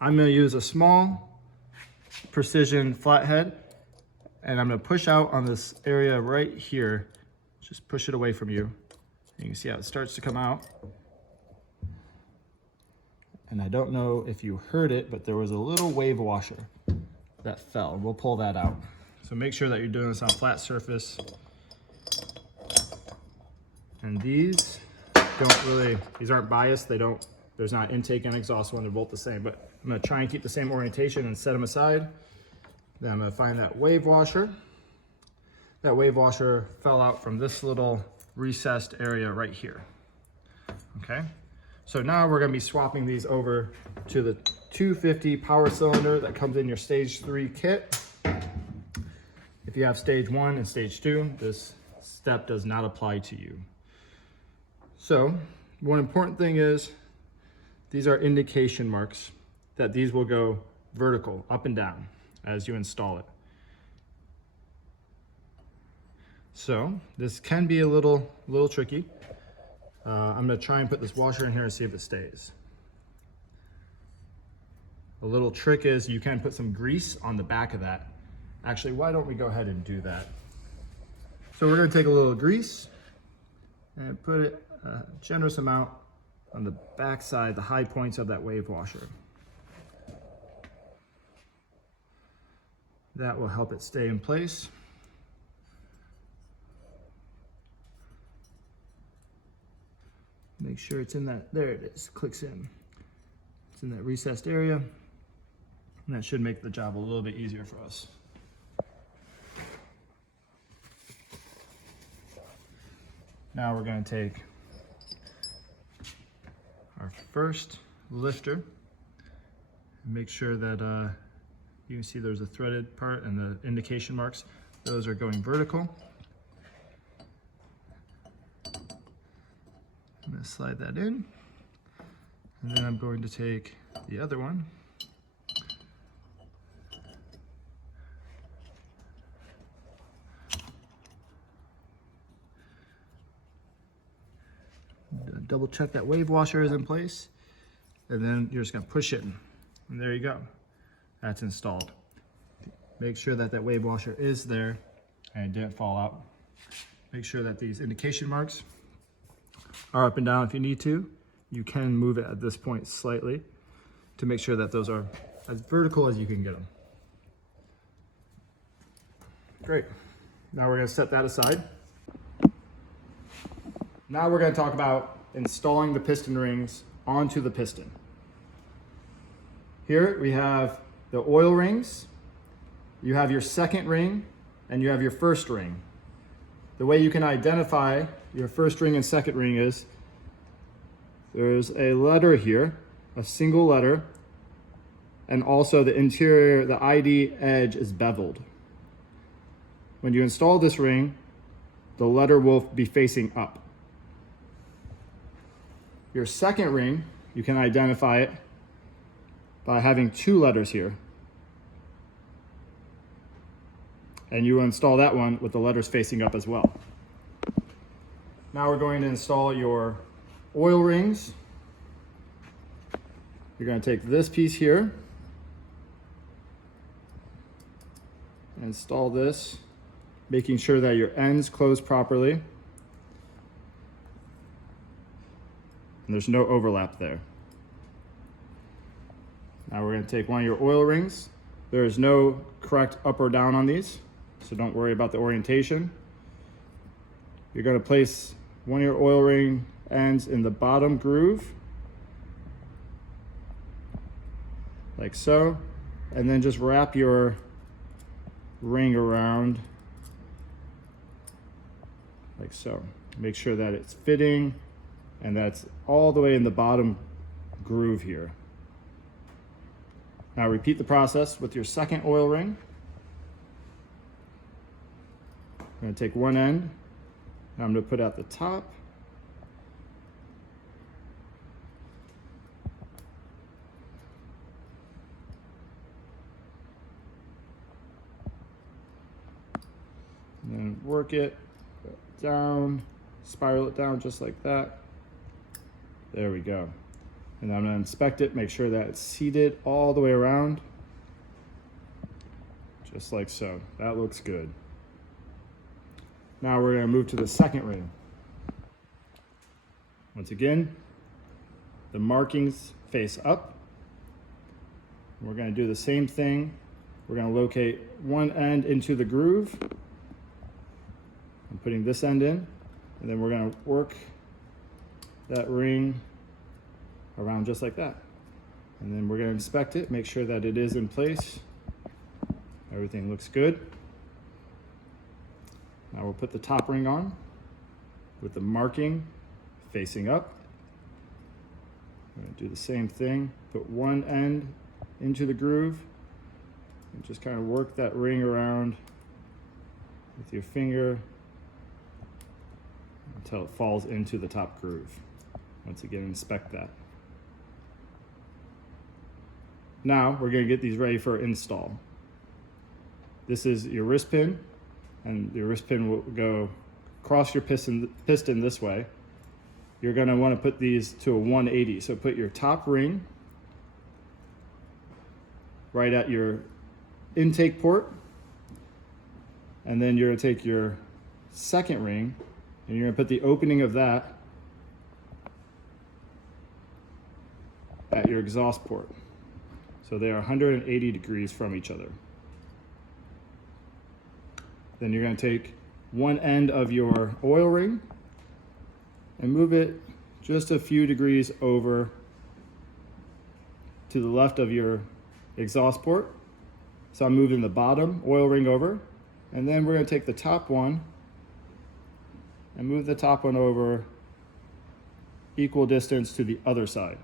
I'm going to use a small precision flathead, and I'm going to push out on this area right here. Just push it away from you. And you can see how it starts to come out. And I don't know if you heard it, but there was a little wave washer that fell. We'll pull that out. So make sure that you're doing this on a flat surface. And these aren't biased. There's not intake and exhaust one, they're both the same, but I'm gonna try and keep the same orientation and set them aside. Then I'm gonna find that wave washer. That wave washer fell out from this little recessed area right here. Okay, so now we're gonna be swapping these over to the 250 power cylinder that comes in your stage 3 kit. If you have stage 1 and stage 2, this step does not apply to you. So one important thing is, these are indication marks that these will go vertical, up and down, as you install it. So this can be a little tricky. I'm gonna try and put this washer in here and see if it stays. The little trick is you can put some grease on the back of that. Actually, why don't we go ahead and do that? So we're gonna take a little grease and put it a generous amount on the back side, the high points of that wave washer. That will help it stay in place. Make sure it's in that, there it is, clicks in. It's in that recessed area, and that should make the job a little bit easier for us. Now we're going to take our first lifter and make sure that you can see there's a threaded part and the indication marks. Those are going vertical. I'm going to slide that in, and then I'm going to take the other one. Double check that wave washer is in place, and then you're just going to push it in, and there you go. That's installed. Make sure that that wave washer is there and it didn't fall out. Make sure that these indication marks are up and down. If you need to, you can move it at this point slightly to make sure that those are as vertical as you can get them. Great. Now we're going to set that aside. Now we're going to talk about installing the piston rings onto the piston. Here we have the oil rings, you have your second ring, and you have your first ring. The way you can identify your first ring and second ring is there's a letter here, a single letter, and also the interior, the ID edge is beveled. When you install this ring, the letter will be facing up. Your second ring, you can identify it by having two letters here. And you install that one with the letters facing up as well. Now we're going to install your oil rings. You're going to take this piece here, install this, making sure that your ends close properly. And there's no overlap there. Now we're going to take one of your oil rings. There is no correct up or down on these, so don't worry about the orientation. You're going to place one of your oil ring ends in the bottom groove, like so, and then just wrap your ring around like so. Make sure that it's fitting and that's all the way in the bottom groove here. Now repeat the process with your second oil ring. I'm going to take one end, and I'm going to put at the top. And then work it down, spiral it down just like that. There we go. And I'm going to inspect it, make sure that it's seated all the way around, just like so. That looks good. Now we're going to move to the second ring. Once again, the markings face up. We're going to do the same thing. We're going to locate one end into the groove. I'm putting this end in, and then we're going to work that ring around just like that. And then we're going to inspect it, make sure that it is in place. Everything looks good. Now we'll put the top ring on with the marking facing up. I'm going to do the same thing, put one end into the groove and just kind of work that ring around with your finger until it falls into the top groove. Once again, inspect that. Now we're going to get these ready for install. This is your wrist pin, and your wrist pin will go across your piston this way. You're going to want to put these to a 180. So put your top ring right at your intake port, and then you're going to take your second ring and you're going to put the opening of that at your exhaust port. So they are 180 degrees from each other. Then you're going to take one end of your oil ring and move it just a few degrees over to the left of your exhaust port. So I'm moving the bottom oil ring over, and then we're going to take the top one and move the top one over equal distance to the other side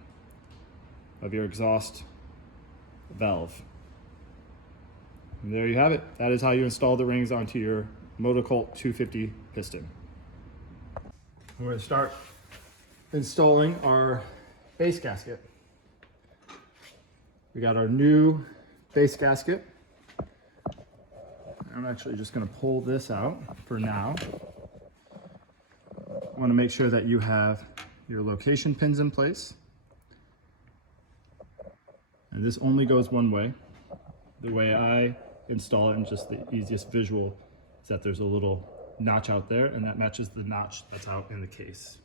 of your exhaust valve. And there you have it. That is how you install the rings onto your MotoCult 250 piston. We're going to start installing our base gasket. We got our new base gasket. I'm actually just going to pull this out for now. I want to make sure that you have your location pins in place. And this only goes one way. The way I install it, and just the easiest visual, is that there's a little notch out there, and that matches the notch that's out in the case.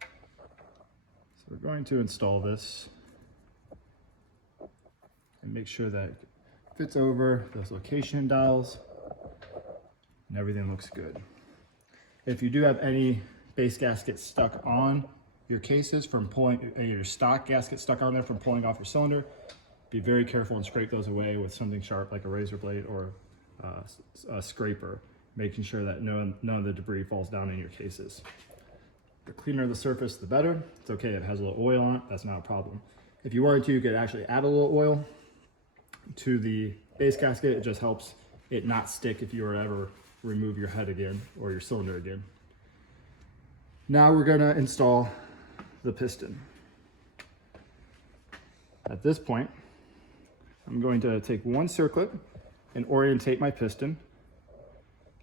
So we're going to install this and make sure that it fits over those location dials. and everything looks good. If you do have any base gasket stuck on your cases from pulling, your stock gasket stuck on there from pulling off your cylinder, be very careful and scrape those away with something sharp like a razor blade or a scraper, making sure that none of the debris falls down in your cases. The cleaner the surface, the better. It's okay if it has a little oil on it, that's not a problem. If you wanted to, you could actually add a little oil to the base gasket. It just helps it not stick if you were to ever remove your head again or your cylinder again. Now we're gonna install the piston. At this point, I'm going to take one circlip and orientate my piston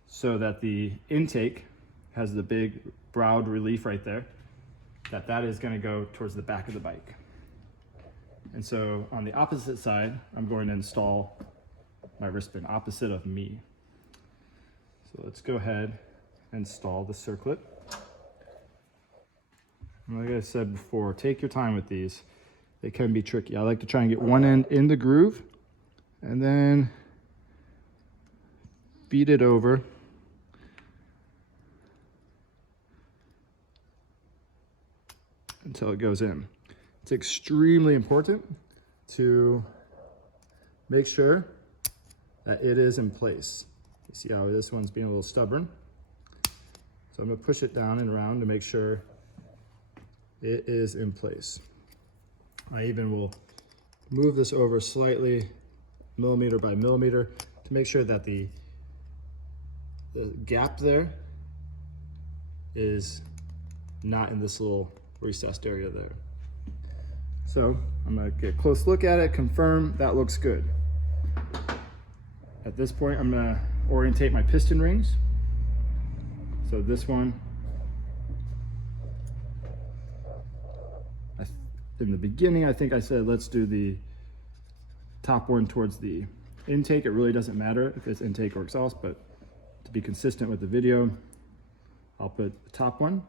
so that the intake has the big browed relief right there, that is going to go towards the back of the bike. And so on the opposite side, I'm going to install my wrist pin opposite of me. So let's go ahead and install the circlip. Like I said before, take your time with these. They can be tricky. I like to try and get one end in the groove and then feed it over until it goes in. It's extremely important to make sure that it is in place. You see how this one's being a little stubborn? So I'm gonna push it down and around to make sure it is in place. I even will move this over slightly, millimeter by millimeter, to make sure that the gap there is not in this little recessed area there. So I'm gonna get a close look at it, confirm that looks good. At this point, I'm gonna orientate my piston rings. So this one, in the beginning, I think I said let's do the top one towards the intake. It really doesn't matter if it's intake or exhaust, but to be consistent with the video, I'll put the top one.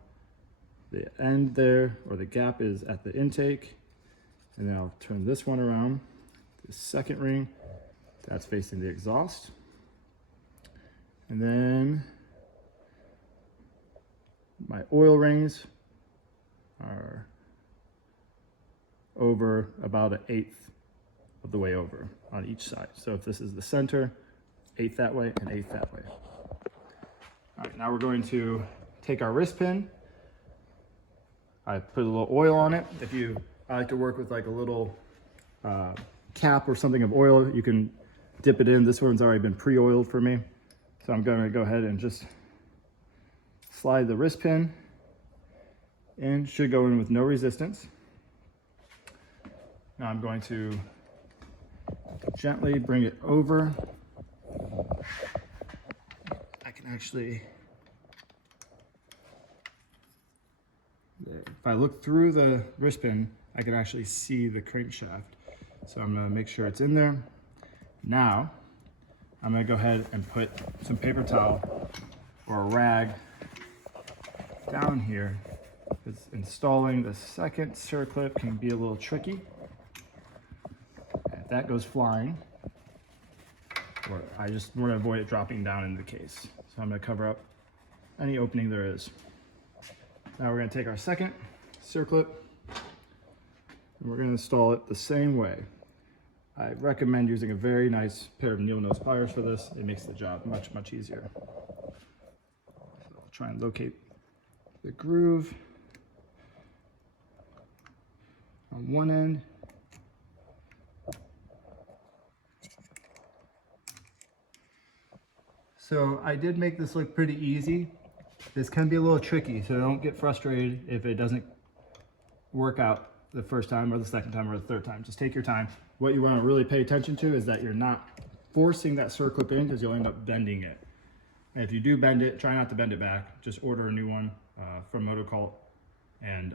The end there, or the gap, is at the intake, and then I'll turn this one around. The second ring, that's facing the exhaust. And then my oil rings are over about 1/8 of the way over on each side. So if this is the center, 1/8 that way and 1/8 that way. All right, now we're going to take our wrist pin. I put a little oil on it. I like to work with like a little cap or something of oil. You can dip it in. This one's already been pre-oiled for me. So I'm gonna go ahead and just slide the wrist pin in. Should go in with no resistance. Now I'm going to gently bring it over. I can actually, if I look through the wrist pin, I can actually see the crankshaft. So I'm gonna make sure it's in there. Now, I'm gonna go ahead and put some paper towel or a rag down here, because installing the second circlip can be a little tricky. If that goes flying, or I just want to avoid it dropping down in the case. So I'm gonna cover up any opening there is. Now we're gonna take our second circlip and we're gonna install it the same way. I recommend using a very nice pair of needle nose pliers for this. It makes the job much, much easier. So I'll try and locate the groove on one end. So I did make this look pretty easy. This can be a little tricky, so don't get frustrated if it doesn't work out the first time or the second time or the third time. Just take your time. What you want to really pay attention to is that you're not forcing that circlip in, because you'll end up bending it. And if you do bend it, try not to bend it back. Just order a new one from MotoCult and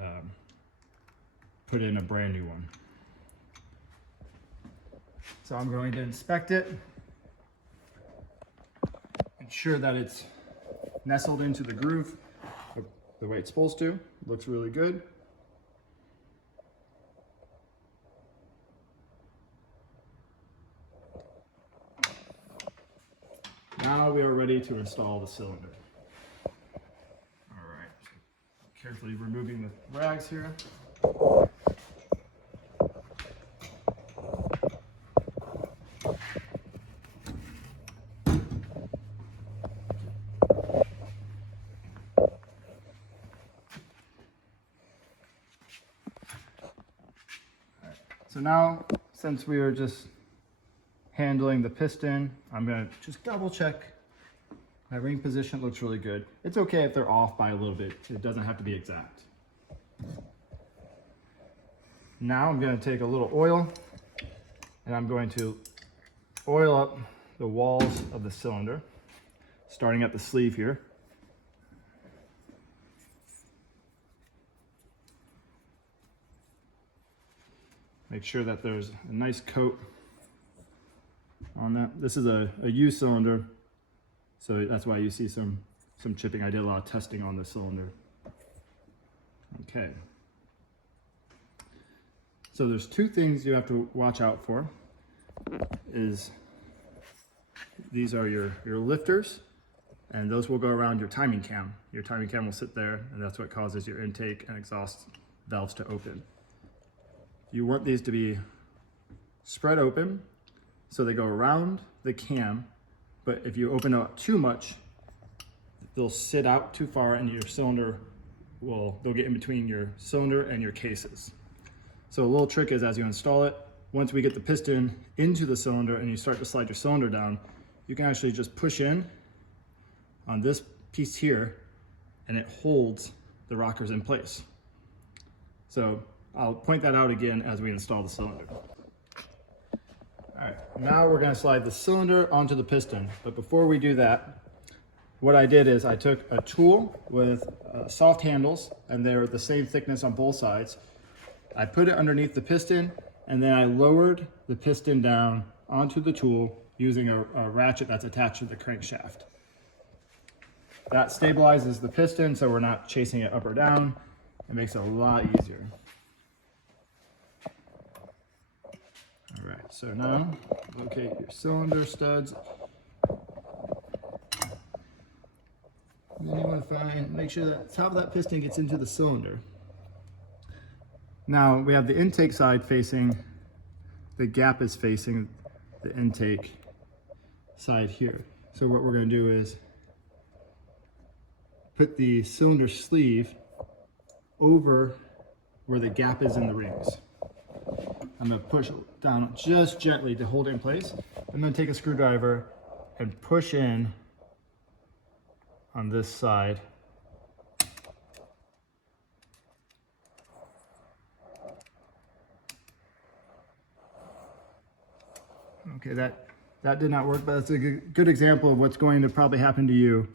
put in a brand new one. So I'm going to inspect it. Ensure that it's nestled into the groove the way it's supposed to. Looks really good. Now we are ready to install the cylinder. All right, carefully removing the rags here. So now, since we are just handling the piston, I'm going to just double check my ring position. Looks really good. It's okay if they're off by a little bit. It doesn't have to be exact. Now I'm going to take a little oil and I'm going to oil up the walls of the cylinder, starting at the sleeve here. Make sure that there's a nice coat on that. This is a U cylinder, so that's why you see some chipping. I did a lot of testing on this cylinder. Okay. So there's two things you have to watch out for. These are your lifters, and those will go around your timing cam. Your timing cam will sit there, and that's what causes your intake and exhaust valves to open. You want these to be spread open so they go around the cam, but if you open up too much, they'll sit out too far and your cylinder they'll get in between your cylinder and your cases. So a little trick is, as you install it, once we get the piston into the cylinder and you start to slide your cylinder down, you can actually just push in on this piece here and it holds the rockers in place. So I'll point that out again as we install the cylinder. All right, now we're going to slide the cylinder onto the piston. But before we do that, what I did is I took a tool with soft handles, and they're the same thickness on both sides. I put it underneath the piston, and then I lowered the piston down onto the tool using a ratchet that's attached to the crankshaft. That stabilizes the piston so we're not chasing it up or down. It makes it a lot easier. All right, so now locate your cylinder studs. And then you want to make sure that the top of that piston gets into the cylinder. Now we have the intake side facing, the gap is facing the intake side here. So what we're going to do is put the cylinder sleeve over where the gap is in the rings. I'm going to push down just gently to hold it in place. I'm going to take a screwdriver and push in on this side. Okay, that did not work, but that's a good example of what's going to probably happen to you.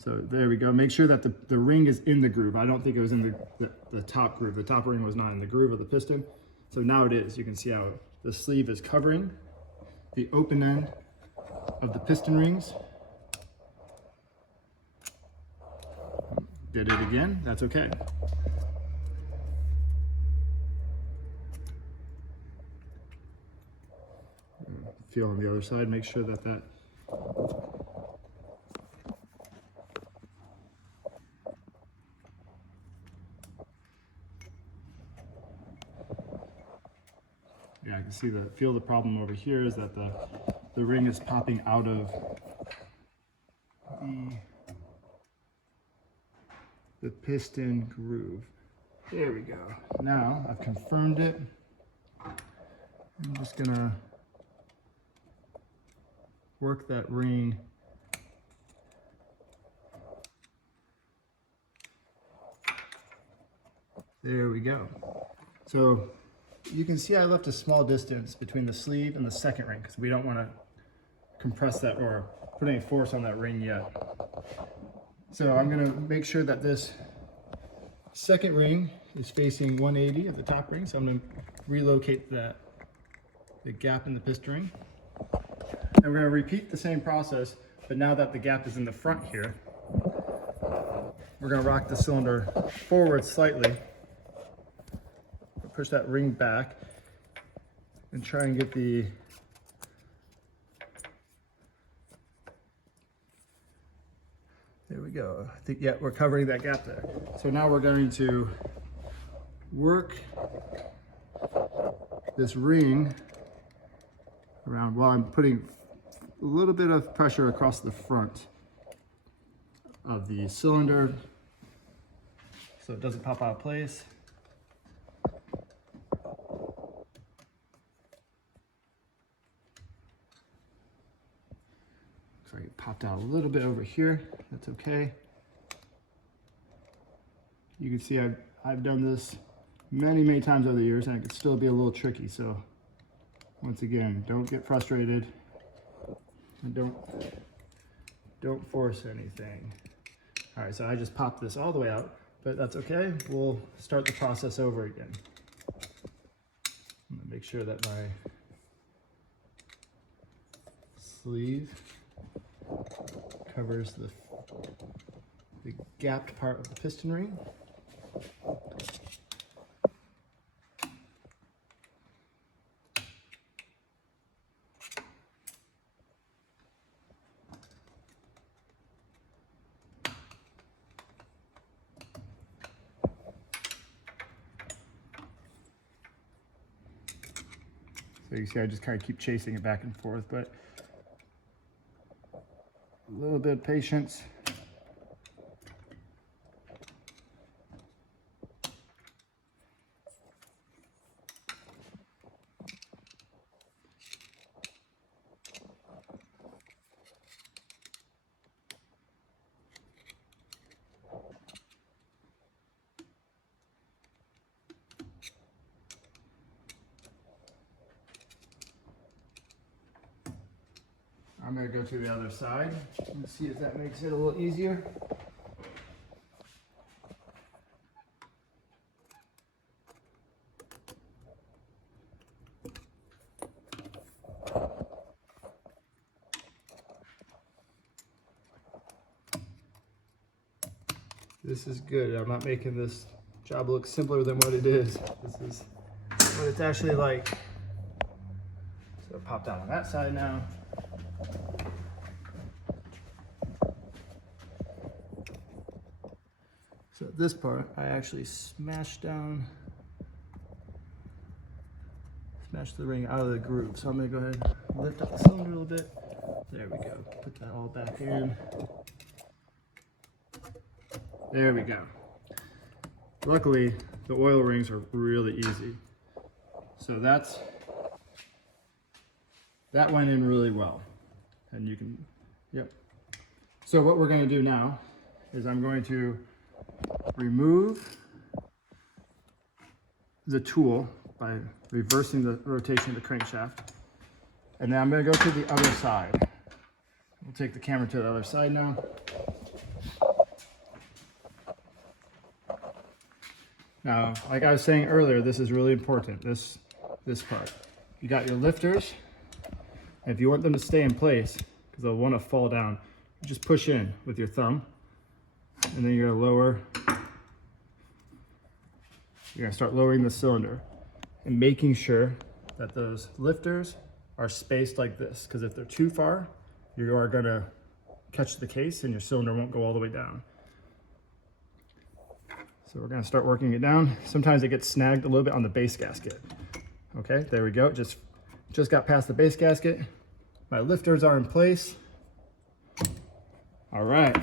So there we go. Make sure that the ring is in the groove. I don't think it was in the top groove. The top ring was not in the groove of the piston. So now it is. You can see how the sleeve is covering the open end of the piston rings. Did it again. That's okay. Feel on the other side. Make sure that yeah, I can see feel the problem over here is that the ring is popping out of the piston groove. There we go. Now I've confirmed it. I'm just gonna work that ring there we go. So you can see I left a small distance between the sleeve and the second ring because we don't want to compress that or put any force on that ring yet. So I'm going to make sure that this second ring is facing 180 of the top ring. So I'm going to relocate the gap in the piston ring. And we're going to repeat the same process, but now that the gap is in the front here, we're going to rock the cylinder forward slightly. Push that ring back and try and get the There we go. I think, yeah, we're covering that gap there. So now we're going to work this ring around while I'm putting a little bit of pressure across the front of the cylinder so it doesn't pop out of place. Looks like it popped out a little bit over here. That's okay. You can see I've done this many times over the years, and it can still be a little tricky. So once again, don't get frustrated and don't force anything. All right, so I just popped this all the way out, but that's okay. We'll start the process over again. I'm gonna make sure that my sleeve covers the gapped part of the piston ring. So you see I just kind of keep chasing it back and forth, but a little bit of patience. I'm going to go to the other side and see if that makes it a little easier. This is good. I'm not making this job look simpler than what it is. This is what it's actually like. So it popped out on that side now. So this part, I actually smashed the ring out of the groove. So I'm gonna go ahead and lift up the cylinder a little bit. There we go. Put that all back in. There we go. Luckily, the oil rings are really easy. So that went in really well. And you can, yep. So what we're gonna do now is I'm going to remove the tool by reversing the rotation of the crankshaft. And then I'm going to go to the other side. We'll take the camera to the other side now. Now, like I was saying earlier, this is really important, this part. You got your lifters, and if you want them to stay in place, because they'll want to fall down, you just push in with your thumb, and then you're going to start lowering the cylinder and making sure that those lifters are spaced like this, because if they're too far, you are going to catch the case and your cylinder won't go all the way down. So we're going to start working it down. Sometimes it gets snagged a little bit on the base gasket. Okay, there we go. Just got past the base gasket. My lifters are in place. All right.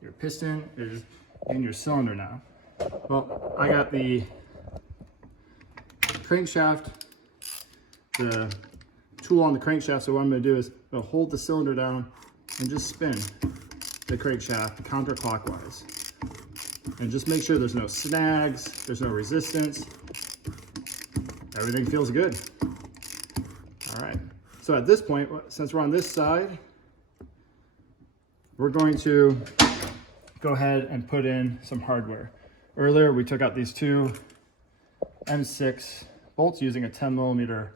Your piston is in your cylinder now. Well, I got the crankshaft, the tool on the crankshaft, so what I'm going to do is I'll hold the cylinder down and just spin the crankshaft counterclockwise. And just make sure there's no snags, there's no resistance. Everything feels good. All right, so at this point, since we're on this side, we're going to go ahead and put in some hardware. Earlier, we took out these two M6 bolts using a 10mm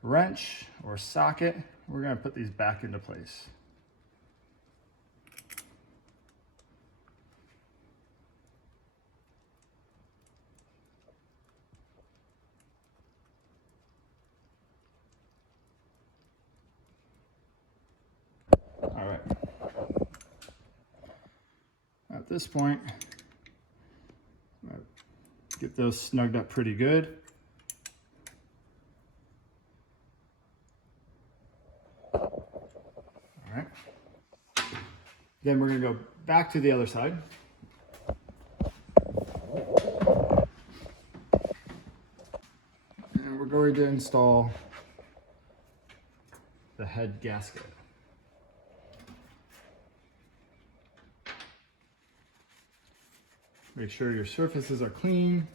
wrench or socket. We're going to put these back into place. All right. this point, get those snugged up pretty good. All right. Then we're going to go back to the other side. And we're going to install the head gasket. Make sure your surfaces are clean.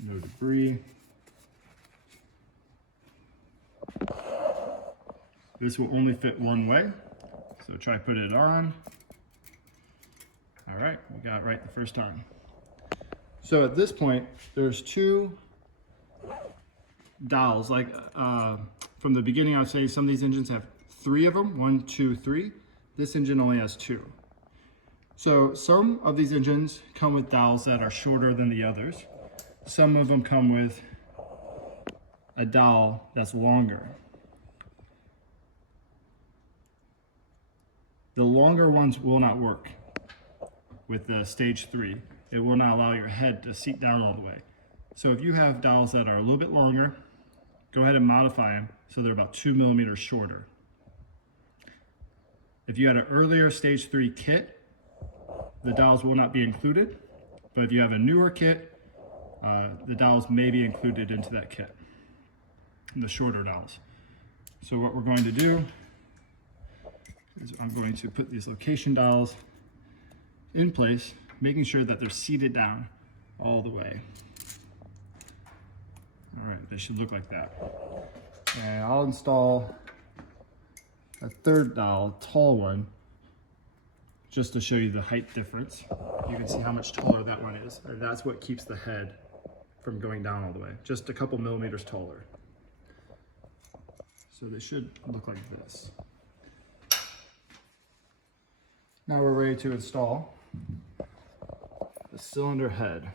No debris. This will only fit one way, so try putting it on. All right, we got it right the first time. So at this point, there's two dowels. Like from the beginning, I was saying some of these engines have three of them, 1, 2, 3. This engine only has 2. So some of these engines come with dowels that are shorter than the others. Some of them come with a dowel that's longer. The longer ones will not work with the Stage 3. It will not allow your head to seat down all the way. So if you have dowels that are a little bit longer, go ahead and modify them so they're about 2 millimeters shorter. If you had an earlier Stage 3 kit, the dowels will not be included, but if you have a newer kit, the dowels may be included into that kit, the shorter dowels. So what we're going to do is I'm going to put these location dowels in place, making sure that they're seated down all the way. All right, they should look like that. And I'll install a third dowel, tall one, just to show you the height difference. You can see how much taller that one is, and that's what keeps the head from going down all the way, just a couple millimeters taller. So they should look like this. Now we're ready to install the cylinder head.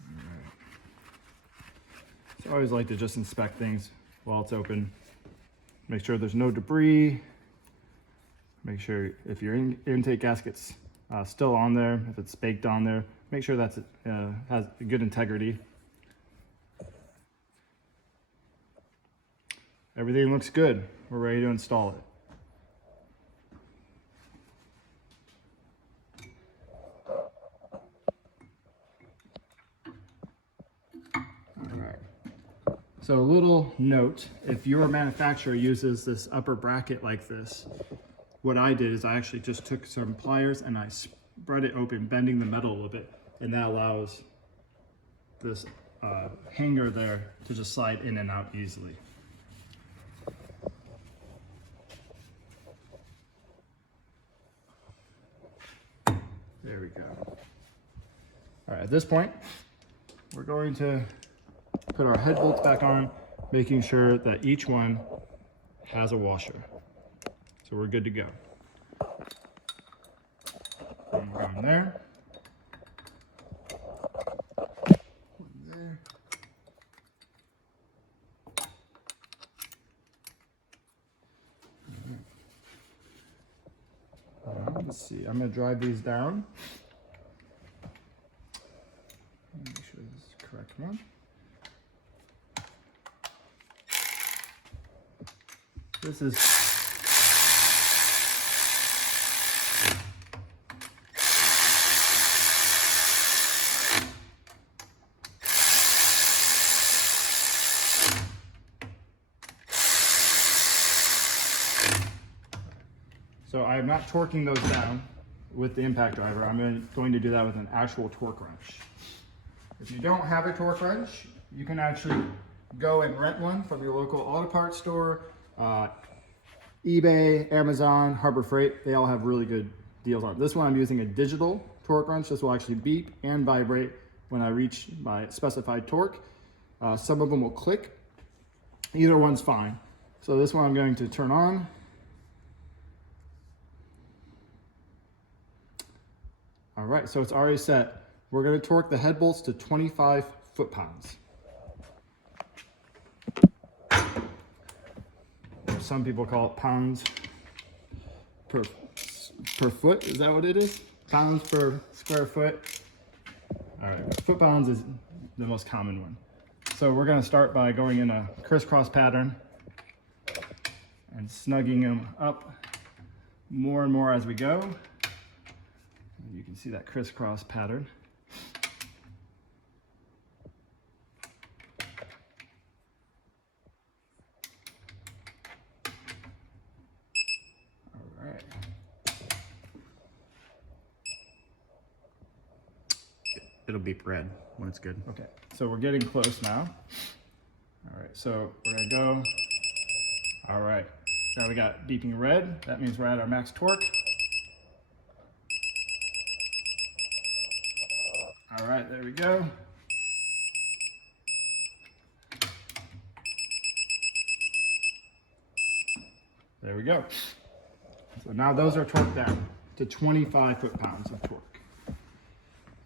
All right. So I always like to just inspect things while it's open. Make sure there's no debris. Make sure if your intake gasket's still on there, if it's baked on there, make sure that has good integrity. Everything looks good. We're ready to install it. So a little note, if your manufacturer uses this upper bracket like this, what I did is I actually just took some pliers and I spread it open, bending the metal a little bit, and that allows this hanger there to just slide in and out easily. There we go. All right, at this point, we're going to put our head bolts back on, making sure that each one has a washer. So we're good to go. One going there. One there. Let's see, I'm going to drive these down. Make sure this is the correct one. This is so I am not torquing those down with the impact driver. I'm going to do that with an actual torque wrench. If you don't have a torque wrench, you can actually go and rent one from your local auto parts store. eBay, Amazon, Harbor Freight, they all have really good deals on it. This one I'm using a digital torque wrench. This will actually beep and vibrate when I reach my specified torque. Some of them will click. Either one's fine. So this one I'm going to turn on. All right, so it's already set. We're going to torque the head bolts to 25 foot-pounds. some people call it pounds per foot. Is that what it is? Pounds per square foot. All right, foot pounds is the most common one. So we're going to start by going in a crisscross pattern and snugging them up more and more as we go. You can see that crisscross pattern. All right. It'll beep red when it's good. Okay, so we're getting close now. All right, so we're gonna go. All right, now we got beeping red. That means we're at our max torque. All right, there we go. There we go. So now those are torqued down to 25 foot-pounds of torque.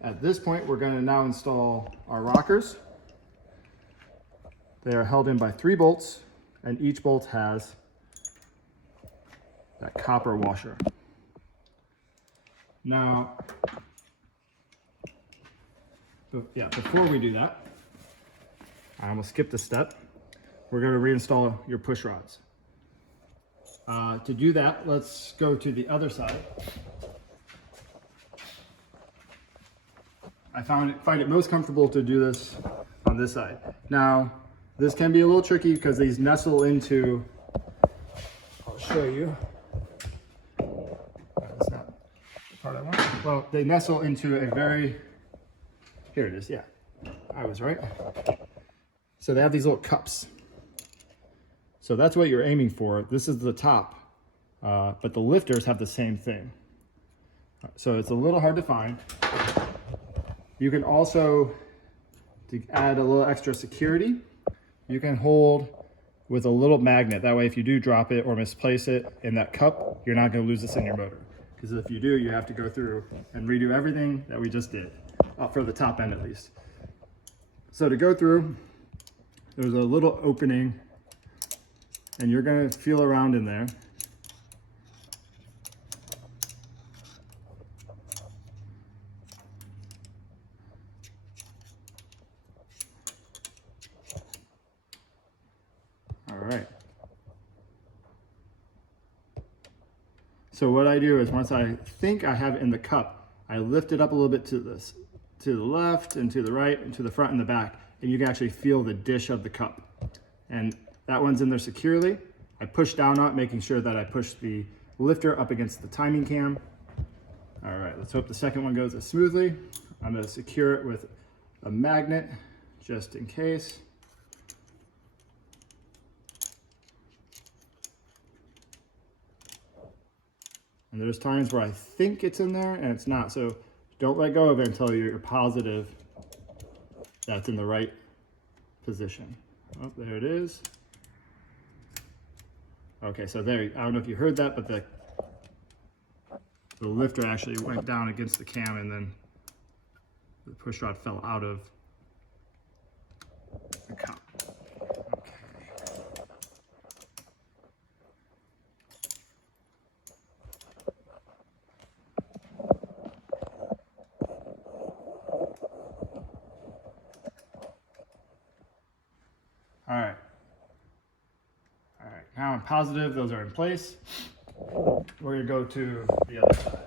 At this point, we're going to now install our rockers. They are held in by 3 bolts, and each bolt has that copper washer. Now, before we do that, I almost skipped a step. We're going to reinstall your push rods. To do that, let's go to the other side. I find it most comfortable to do this on this side. Now, this can be a little tricky because these nestle into, I'll show you. That's not the part I want. Well, they nestle into a very, here it is, yeah, I was right. So they have these little cups. So that's what you're aiming for. This is the top, but the lifters have the same thing. So it's a little hard to find. You can also, to add a little extra security, you can hold with a little magnet. That way if you do drop it or misplace it in that cup, you're not going to lose this in your motor. Because if you do, you have to go through and redo everything that we just did, for the top end at least. So to go through, there's a little opening, and you're going to feel around in there. All right. So what I do is once I think I have it in the cup, I lift it up a little bit to the left and to the right and to the front and the back, and you can actually feel the dish of the cup. And that one's in there securely. I push down on it, making sure that I push the lifter up against the timing cam. All right, let's hope the second one goes as smoothly. I'm gonna secure it with a magnet just in case. And there's times where I think it's in there and it's not. So don't let go of it until you're positive that's in the right position. Oh, there it is. Okay, so there, I don't know if you heard that, but the lifter actually went down against the cam and then the push rod fell out of the cup. Okay. All right. All right, now I'm positive those are in place. We're gonna go to the other side.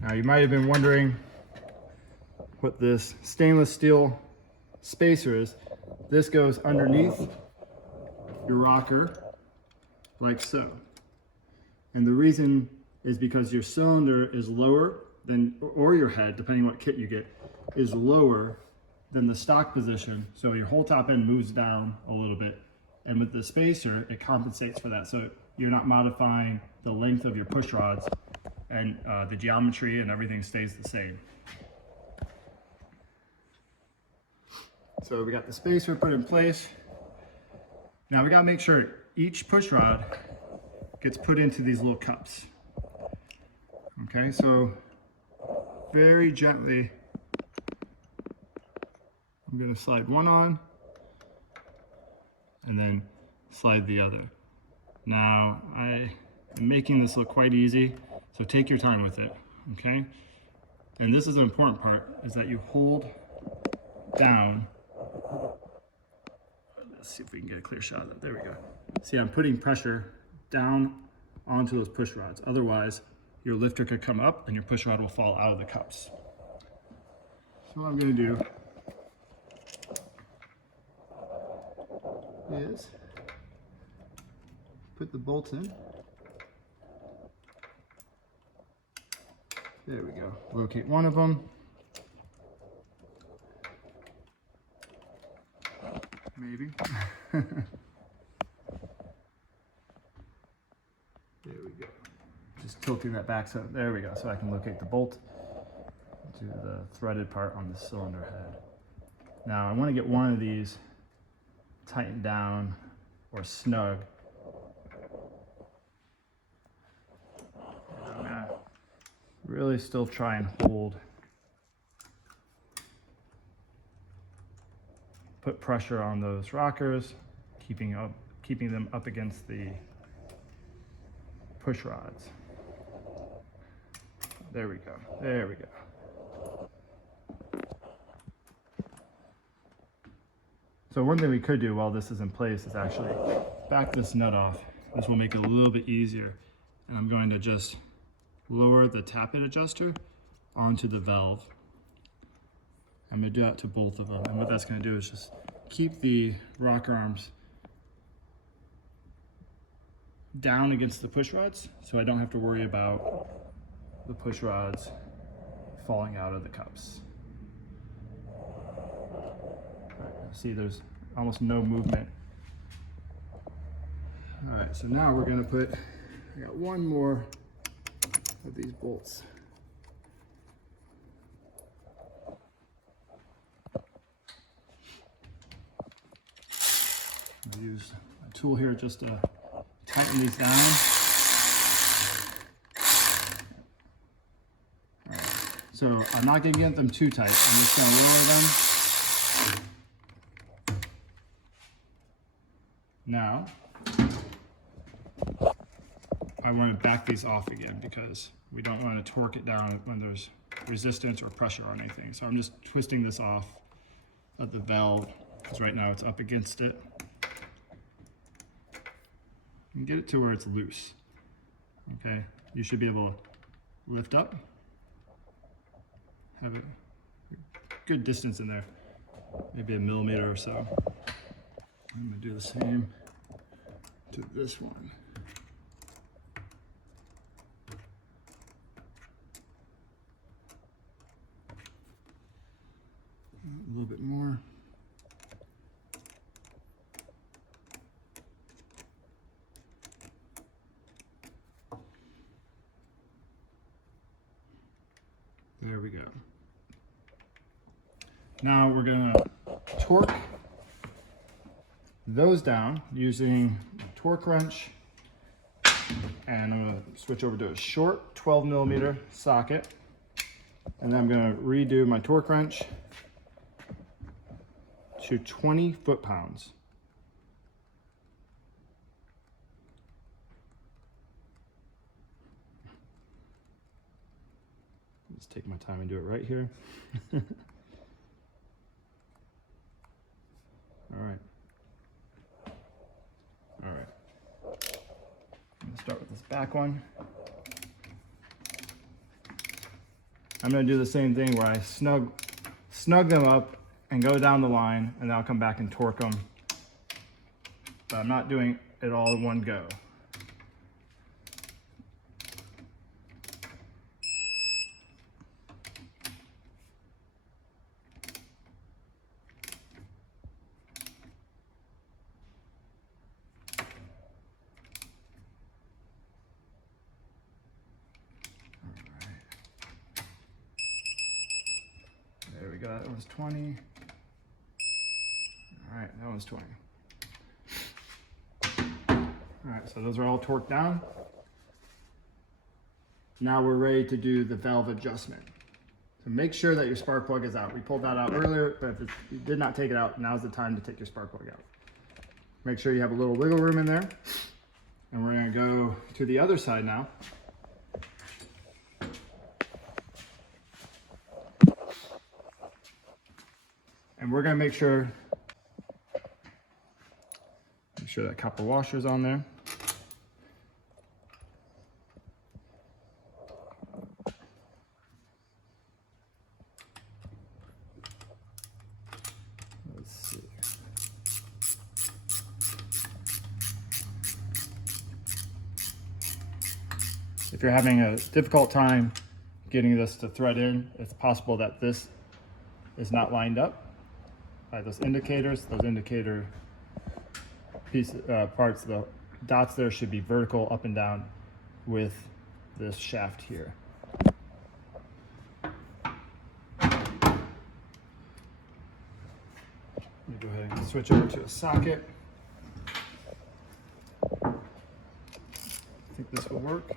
Now you might have been wondering what this stainless steel spacer is. This goes underneath your rocker like so. And the reason is because your cylinder is lower than, or your head, depending what kit you get, is lower than the stock position. So your whole top end moves down a little bit. And with the spacer, it compensates for that. So you're not modifying the length of your push rods, and the geometry and everything stays the same. So we got the spacer put in place. Now we gotta make sure each push rod gets put into these little cups. Okay, so very gently I'm going to slide one on and then slide the other. Now, I am making this look quite easy, so take your time with it, okay? And this is the important part, is that you hold down. Let's see if we can get a clear shot of that. There we go. See, I'm putting pressure down onto those push rods. Otherwise, your lifter could come up and your push rod will fall out of the cups. So what I'm going to do is put the bolts in. There we go. Locate one of them. Maybe. There we go. Just tilting that back, so there we go. So I can locate the bolt to the threaded part on the cylinder head. Now I want to get one of these tightened down or snug. I'm gonna really still try and hold, put pressure on those rockers, keeping them up against the push rods. There we go. There we go. So one thing we could do while this is in place is actually back this nut off. This will make it a little bit easier. And I'm going to just lower the tappet adjuster onto the valve. I'm going to do that to both of them. And what that's going to do is just keep the rocker arms down against the push rods, so I don't have to worry about the push rods falling out of the cups. See, there's almost no movement. All right, so now we're gonna put, I got one more of these bolts. I'll use a tool here just to tighten these down. All right, so I'm not gonna get them too tight. I'm just gonna lower them. Now, I want to back these off again because we don't want to torque it down when there's resistance or pressure on anything. So I'm just twisting this off of the valve because right now it's up against it. And get it to where it's loose. Okay, you should be able to lift up, have a good distance in there, maybe a millimeter or so. I'm going to do the same to this one. A little bit more. There we go. Now we're going to torque those down using a torque wrench, and I'm going to switch over to a short 12mm socket, and then I'm going to redo my torque wrench to 20 foot-pounds. Let's take my time and do it right here. All right. All right, I'm gonna start with this back one. I'm gonna do the same thing where I snug them up and go down the line, and then I'll come back and torque them. But I'm not doing it all in one go. There we go, that one's 20. All right, that one's 20. All right, so those are all torqued down. Now we're ready to do the valve adjustment. So make sure that your spark plug is out. We pulled that out earlier, but if you did not take it out, now's the time to take your spark plug out. Make sure you have a little wiggle room in there. And we're gonna go to the other side now. And we're gonna make sure that copper washer's on there. Let's see. If you're having a difficult time getting this to thread in, it's possible that this is not lined up by those indicators. Those indicator parts, the dots there should be vertical up and down with this shaft here. Let me go ahead and switch over to a socket. I think this will work.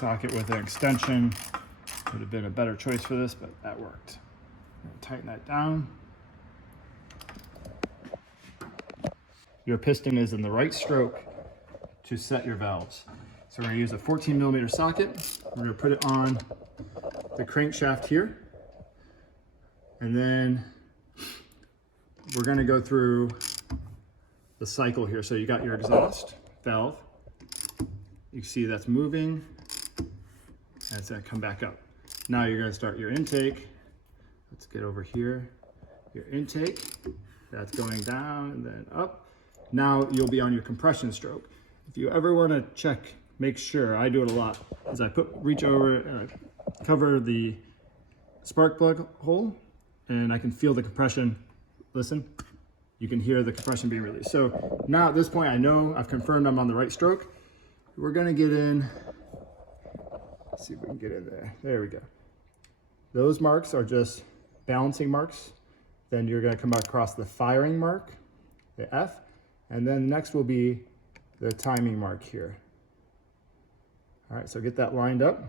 Socket with an extension would have been a better choice for this, but that worked. Tighten that down. Your piston is in the right stroke to set your valves. So we're going to use a 14mm socket. We're going to put it on the crankshaft here. And then we're going to go through the cycle here. So you got your exhaust valve. You see that's moving. And it's going to come back up. Now you're going to start your intake. Let's get over here. Your intake. That's going down and then up. Now you'll be on your compression stroke. If you ever want to check, make sure, I do it a lot, is I reach over and I cover the spark plug hole and I can feel the compression. Listen, you can hear the compression being released. So now at this point, I know I've confirmed I'm on the right stroke. We're going to get in. Let's see if we can get in there. There we go. Those marks are just balancing marks. Then you're going to come across the firing mark, the F, and then next will be the timing mark here. All right, so get that lined up.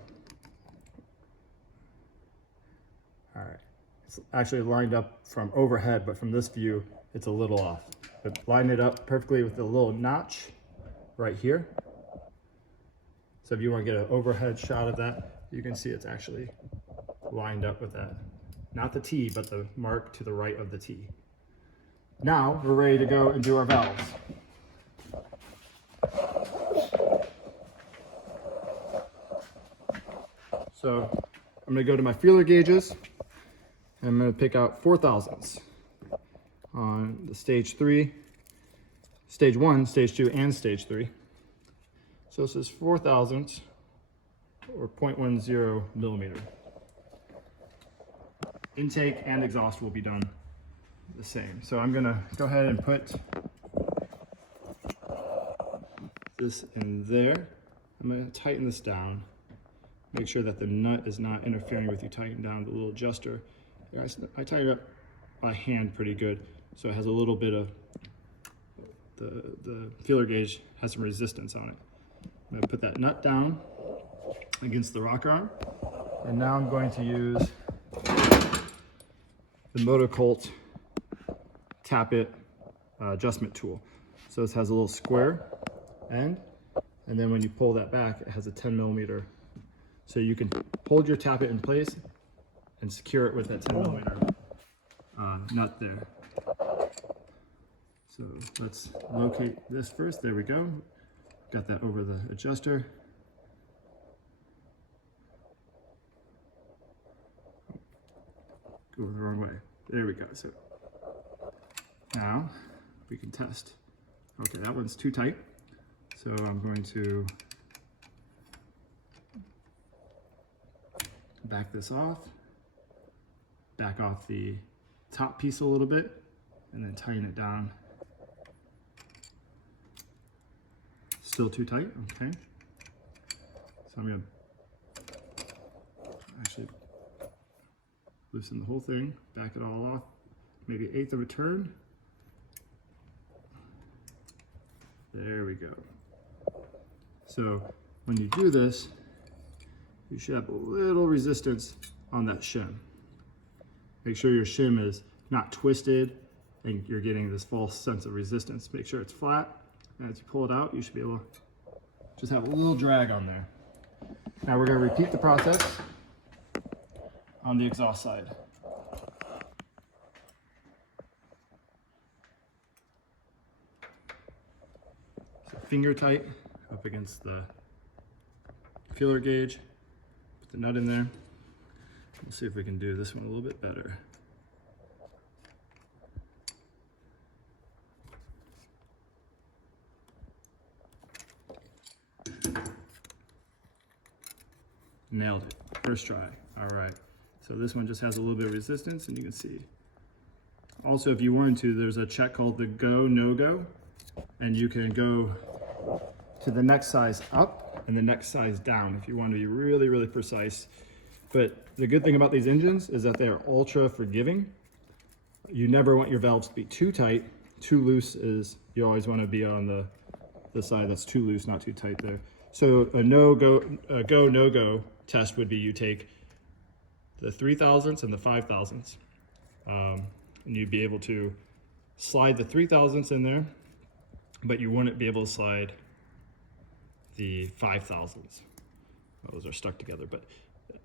All right, it's actually lined up from overhead, but from this view, it's a little off. But line it up perfectly with the little notch right here. So if you want to get an overhead shot of that, you can see it's actually lined up with that. Not the T, but the mark to the right of the T. Now we're ready to go and do our valves. So I'm going to go to my feeler gauges and I'm going to pick out 4/1000ths on the stage 3, stage 1, stage 2, and stage 3. So this is 4/1000ths or 0.10 millimeter. Intake and exhaust will be done the same. So I'm gonna go ahead and put this in there. I'm gonna tighten this down. Make sure that the nut is not interfering with you tightening down the little adjuster. I tighten it up by hand pretty good. So it has a little bit of, the feeler gauge has some resistance on it. I'm going to put that nut down against the rocker arm. And now I'm going to use the MotoCult tap it adjustment tool. So this has a little square end, and then when you pull that back, it has a 10mm. So you can hold your tap it in place and secure it with that 10mm nut there. So let's locate this first. There we go. Got that over the adjuster. Go the wrong way. There we go. So now we can test. Okay, that one's too tight. So I'm going to back this off, back off the top piece a little bit, and then tighten it down. Still too tight, okay. So I'm gonna actually loosen the whole thing, back it all off, maybe 1/8 of a turn. There we go. So when you do this, you should have a little resistance on that shim. Make sure your shim is not twisted and you're getting this false sense of resistance. Make sure it's flat. And as you pull it out, you should be able to just have a little drag on there. Now we're going to repeat the process on the exhaust side. So finger tight up against the feeler gauge. Put the nut in there. We'll see if we can do this one a little bit better. Nailed it, first try. All right, so this one just has a little bit of resistance, and you can see. Also, if you wanted to, there's a check called the go, no go, and you can go to the next size up and the next size down if you want to be really, really precise. But the good thing about these engines is that they're ultra forgiving. You never want your valves to be too tight. Too loose is, you always want to be on the side that's too loose, not too tight there. So a go, no go test would be you take the 3/1000ths and the 5/1000ths, and you'd be able to slide the 3/1000ths in there, but you wouldn't be able to slide the 5/1000ths. Well, those are stuck together, but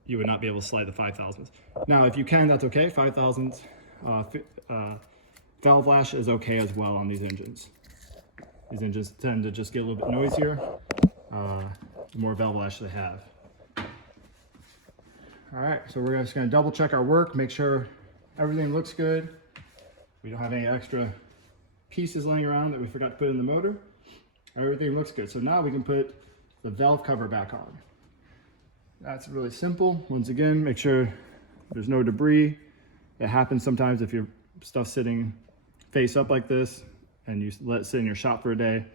you would not be able to slide the 5/1000ths. Now, if you can, that's okay. 5/1000ths valve lash is okay as well on these engines. These engines tend to just get a little bit noisier the more valve lash they have. All right, so we're just gonna double check our work, make sure everything looks good. We don't have any extra pieces laying around that we forgot to put in the motor. Everything looks good. So now we can put the valve cover back on. That's really simple. Once again, make sure there's no debris. It happens sometimes if your stuff's sitting face up like this and you let it sit in your shop for a day,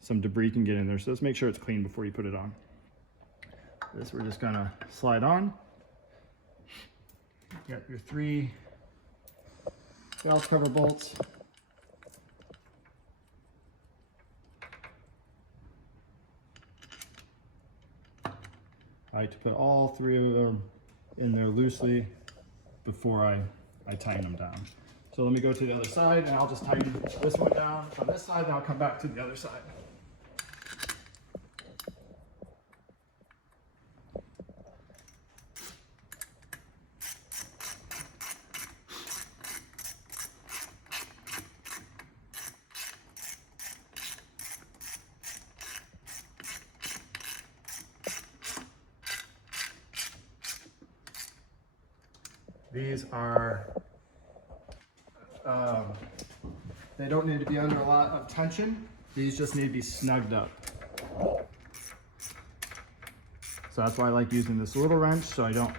some debris can get in there. So let's make sure it's clean before you put it on. This we're just gonna slide on. You got your 3 valve cover bolts. I like to put all 3 of them in there loosely before I tighten them down. So let me go to the other side and I'll just tighten this one down on this side and I'll come back to the other side. These are, they don't need to be under a lot of tension. These just need to be snugged up. So that's why I like using this little wrench, so I don't,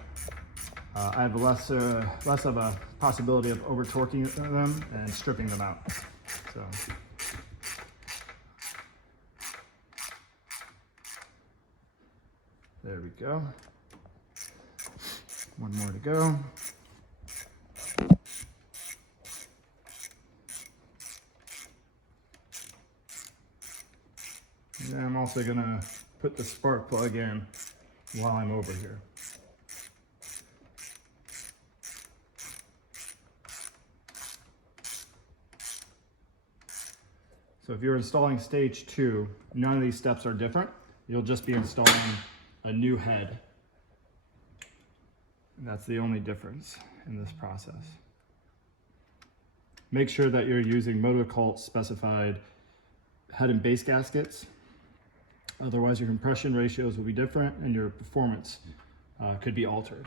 I have less of a possibility of over torquing them and stripping them out. So. There we go. One more to go. And I'm also gonna put the spark plug in while I'm over here. So if you're installing stage 2, none of these steps are different. You'll just be installing a new head. And that's the only difference in this process. Make sure that you're using MotoCult specified head and base gaskets. Otherwise, your compression ratios will be different and your performance could be altered.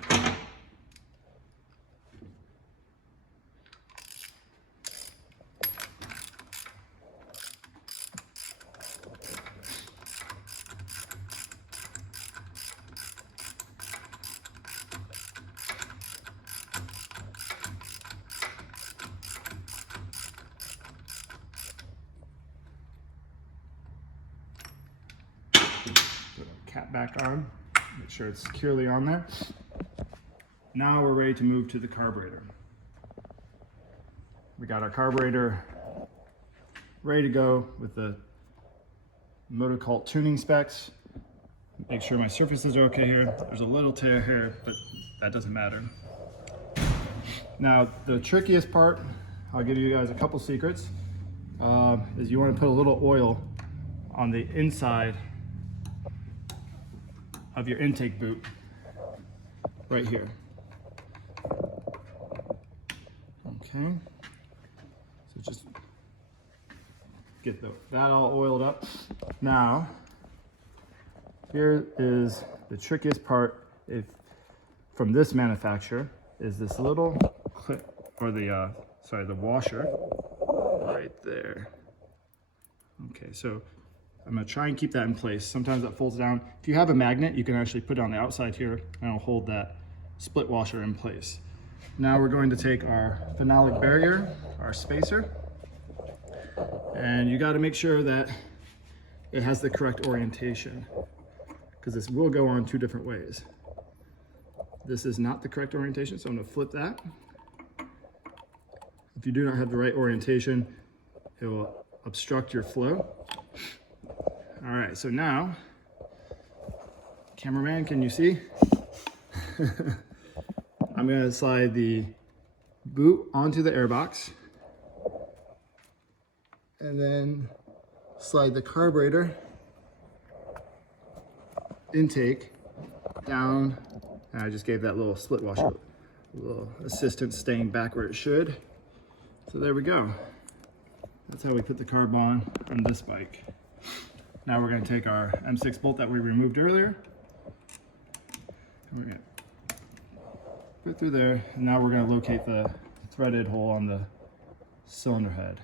Put a cap back on. Make sure it's securely on there. Now we're ready to move to the carburetor. We got our carburetor ready to go with the MotoCult tuning specs. Make sure my surfaces are okay here. There's a little tear here, but that doesn't matter. Now, the trickiest part, I'll give you guys a couple secrets, is you want to put a little oil on the inside of your intake boot, right here. Okay, so just get that all oiled up. Now, here is the trickiest part from this manufacturer, is this little clip, or the washer right there. Okay, so I'm gonna try and keep that in place. Sometimes that folds down. If you have a magnet, you can actually put it on the outside here and it'll hold that split washer in place. Now we're going to take our phenolic barrier, our spacer, and you got to make sure that it has the correct orientation, because this will go on two different ways. This is not the correct orientation, so I'm going to flip that. If you do not have the right orientation, it will obstruct your flow. All right, so now, cameraman, can you see? I'm going to slide the boot onto the airbox and then slide the carburetor intake down. And I just gave that little split washer a little assistance, staying back where it should. So there we go. That's how we put the carb on this bike. Now we're going to take our M6 bolt that we removed earlier. And we're going to put through there, and now we're going to locate the threaded hole on the cylinder head.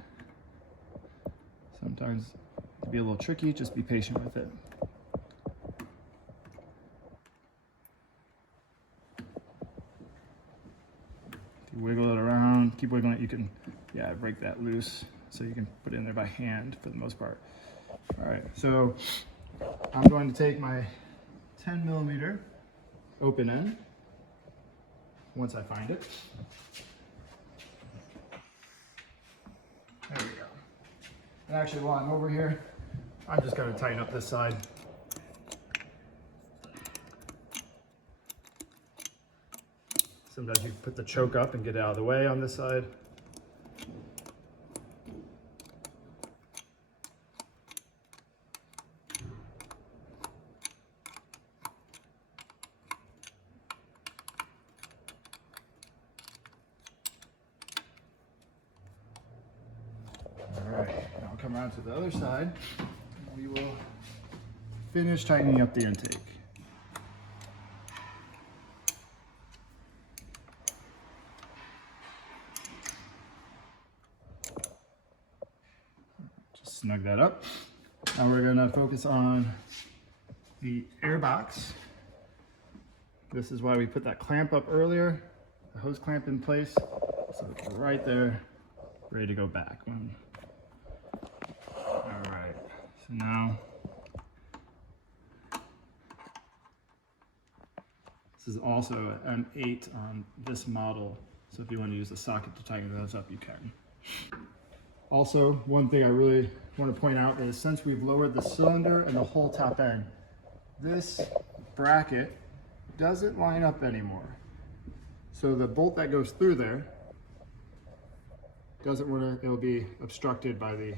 Sometimes it can be a little tricky, just be patient with it. If you wiggle it around, keep wiggling it, you can, break that loose so you can put it in there by hand for the most part. All right, so I'm going to take my 10mm open end. Once I find it. There we go. And actually, while I'm over here, I'm just going to tighten up this side. Sometimes you put the choke up and get it out of the way on this side. Come around to the other side, and we will finish tightening up the intake. Just snug that up. Now we're going to focus on the airbox. This is why we put that clamp up earlier, the hose clamp in place, so it's right there, ready to go back. All right, so now this is also an M8 on this model, so if you want to use the socket to tighten those up, you can. Also, one thing I really want to point out is, since we've lowered the cylinder and the whole top end, this bracket doesn't line up anymore. So the bolt that goes through there it'll be obstructed by the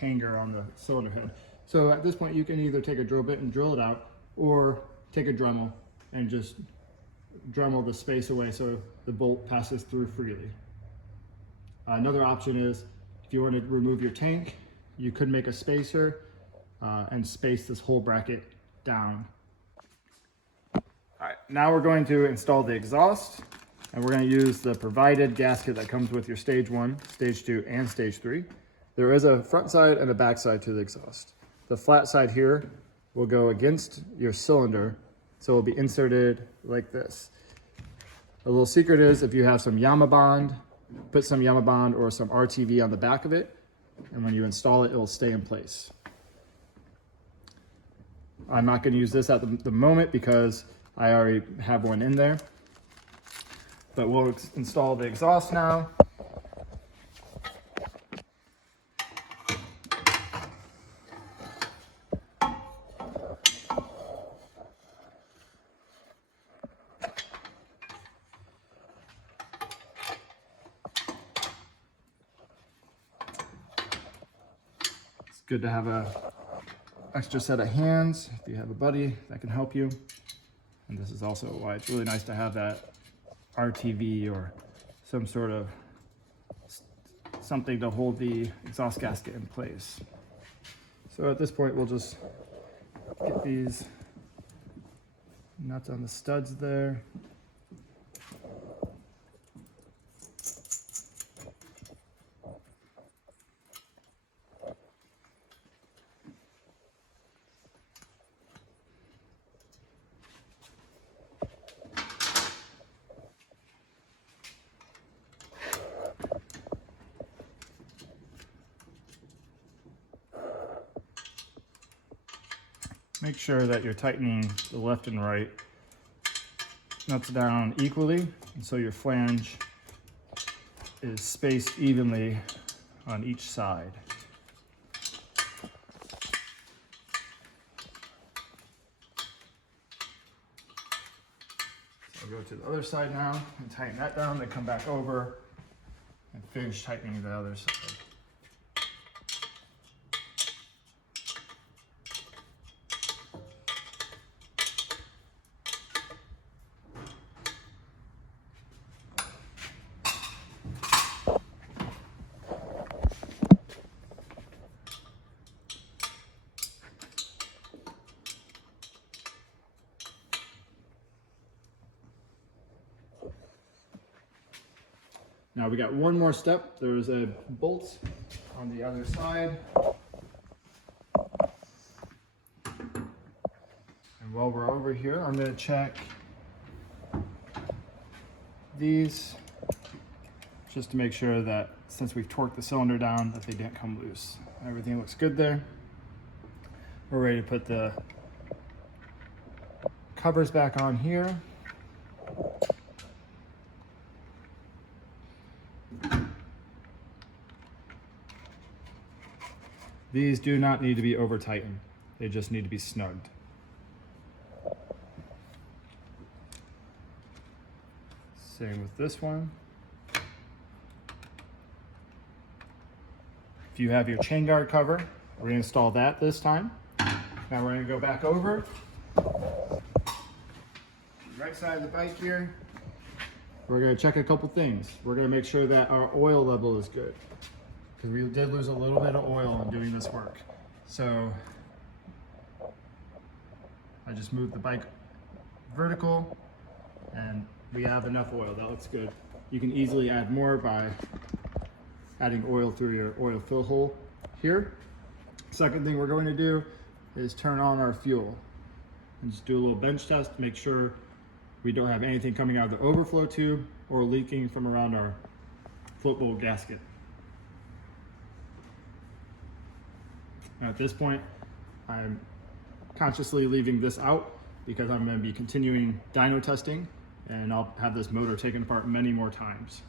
hanger on the cylinder head. So at this point, you can either take a drill bit and drill it out, or take a Dremel and just Dremel the space away so the bolt passes through freely. Another option is, if you want to remove your tank, you could make a spacer and space this whole bracket down. All right, now we're going to install the exhaust, and we're going to use the provided gasket that comes with your stage 1, stage 2, and stage 3. There is a front side and a back side to the exhaust. The flat side here will go against your cylinder, so it will be inserted like this. A little secret is, if you have some Yamabond, put some Yamabond or some RTV on the back of it, and when you install it, it will stay in place. I'm not going to use this at the moment because I already have one in there. But we'll install the exhaust now. It's good to have a extra set of hands if you have a buddy that can help you. And this is also why it's really nice to have that RTV or some sort of something to hold the exhaust gasket in place. So at this point, we'll just get these nuts on the studs there. Make sure that you're tightening the left and right nuts down equally, and so your flange is spaced evenly on each side. So I'll go to the other side now and tighten that down, then come back over and finish tightening the other side. Now we got one more step. There's a bolt on the other side. And while we're over here, I'm going to check these just to make sure that since we've torqued the cylinder down that they didn't come loose. Everything looks good there. We're ready to put the covers back on here. These do not need to be over tightened. They just need to be snugged. Same with this one. If you have your chain guard cover, we're going to install that this time. Now we're going to go back over. Right side of the bike here. We're going to check a couple things. We're going to make sure that our oil level is good, because we did lose a little bit of oil in doing this work. So I just moved the bike vertical and we have enough oil. That looks good. You can easily add more by adding oil through your oil fill hole here. Second thing we're going to do is turn on our fuel and just do a little bench test to make sure we don't have anything coming out of the overflow tube or leaking from around our float bowl gasket. Now at this point, I'm consciously leaving this out because I'm going to be continuing dyno testing, and I'll have this motor taken apart many more times.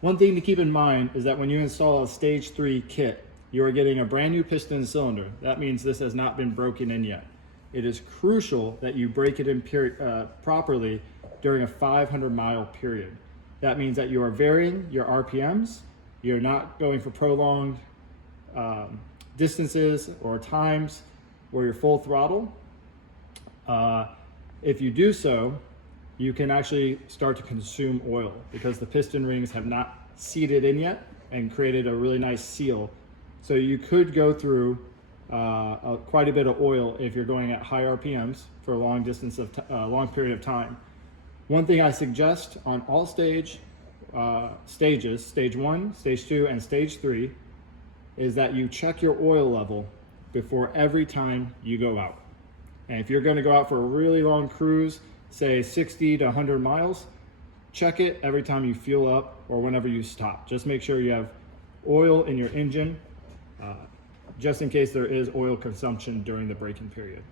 One thing to keep in mind is that when you install a Stage 3 kit, you are getting a brand new piston and cylinder. That means this has not been broken in yet. It is crucial that you break it in properly during a 500-mile period. That means that you are varying your RPMs, you're not going for prolonged distances or times where you're full throttle. If you do so, you can actually start to consume oil because the piston rings have not seated in yet and created a really nice seal. So you could go through quite a bit of oil if you're going at high RPMs for a long distance of long period of time. One thing I suggest on all stages, Stage 1, Stage 2, and Stage 3, is that you check your oil level before every time you go out. And if you're going to go out for a really long cruise, say 60 to 100 miles, check it every time you fuel up or whenever you stop. Just make sure you have oil in your engine just in case there is oil consumption during the braking period.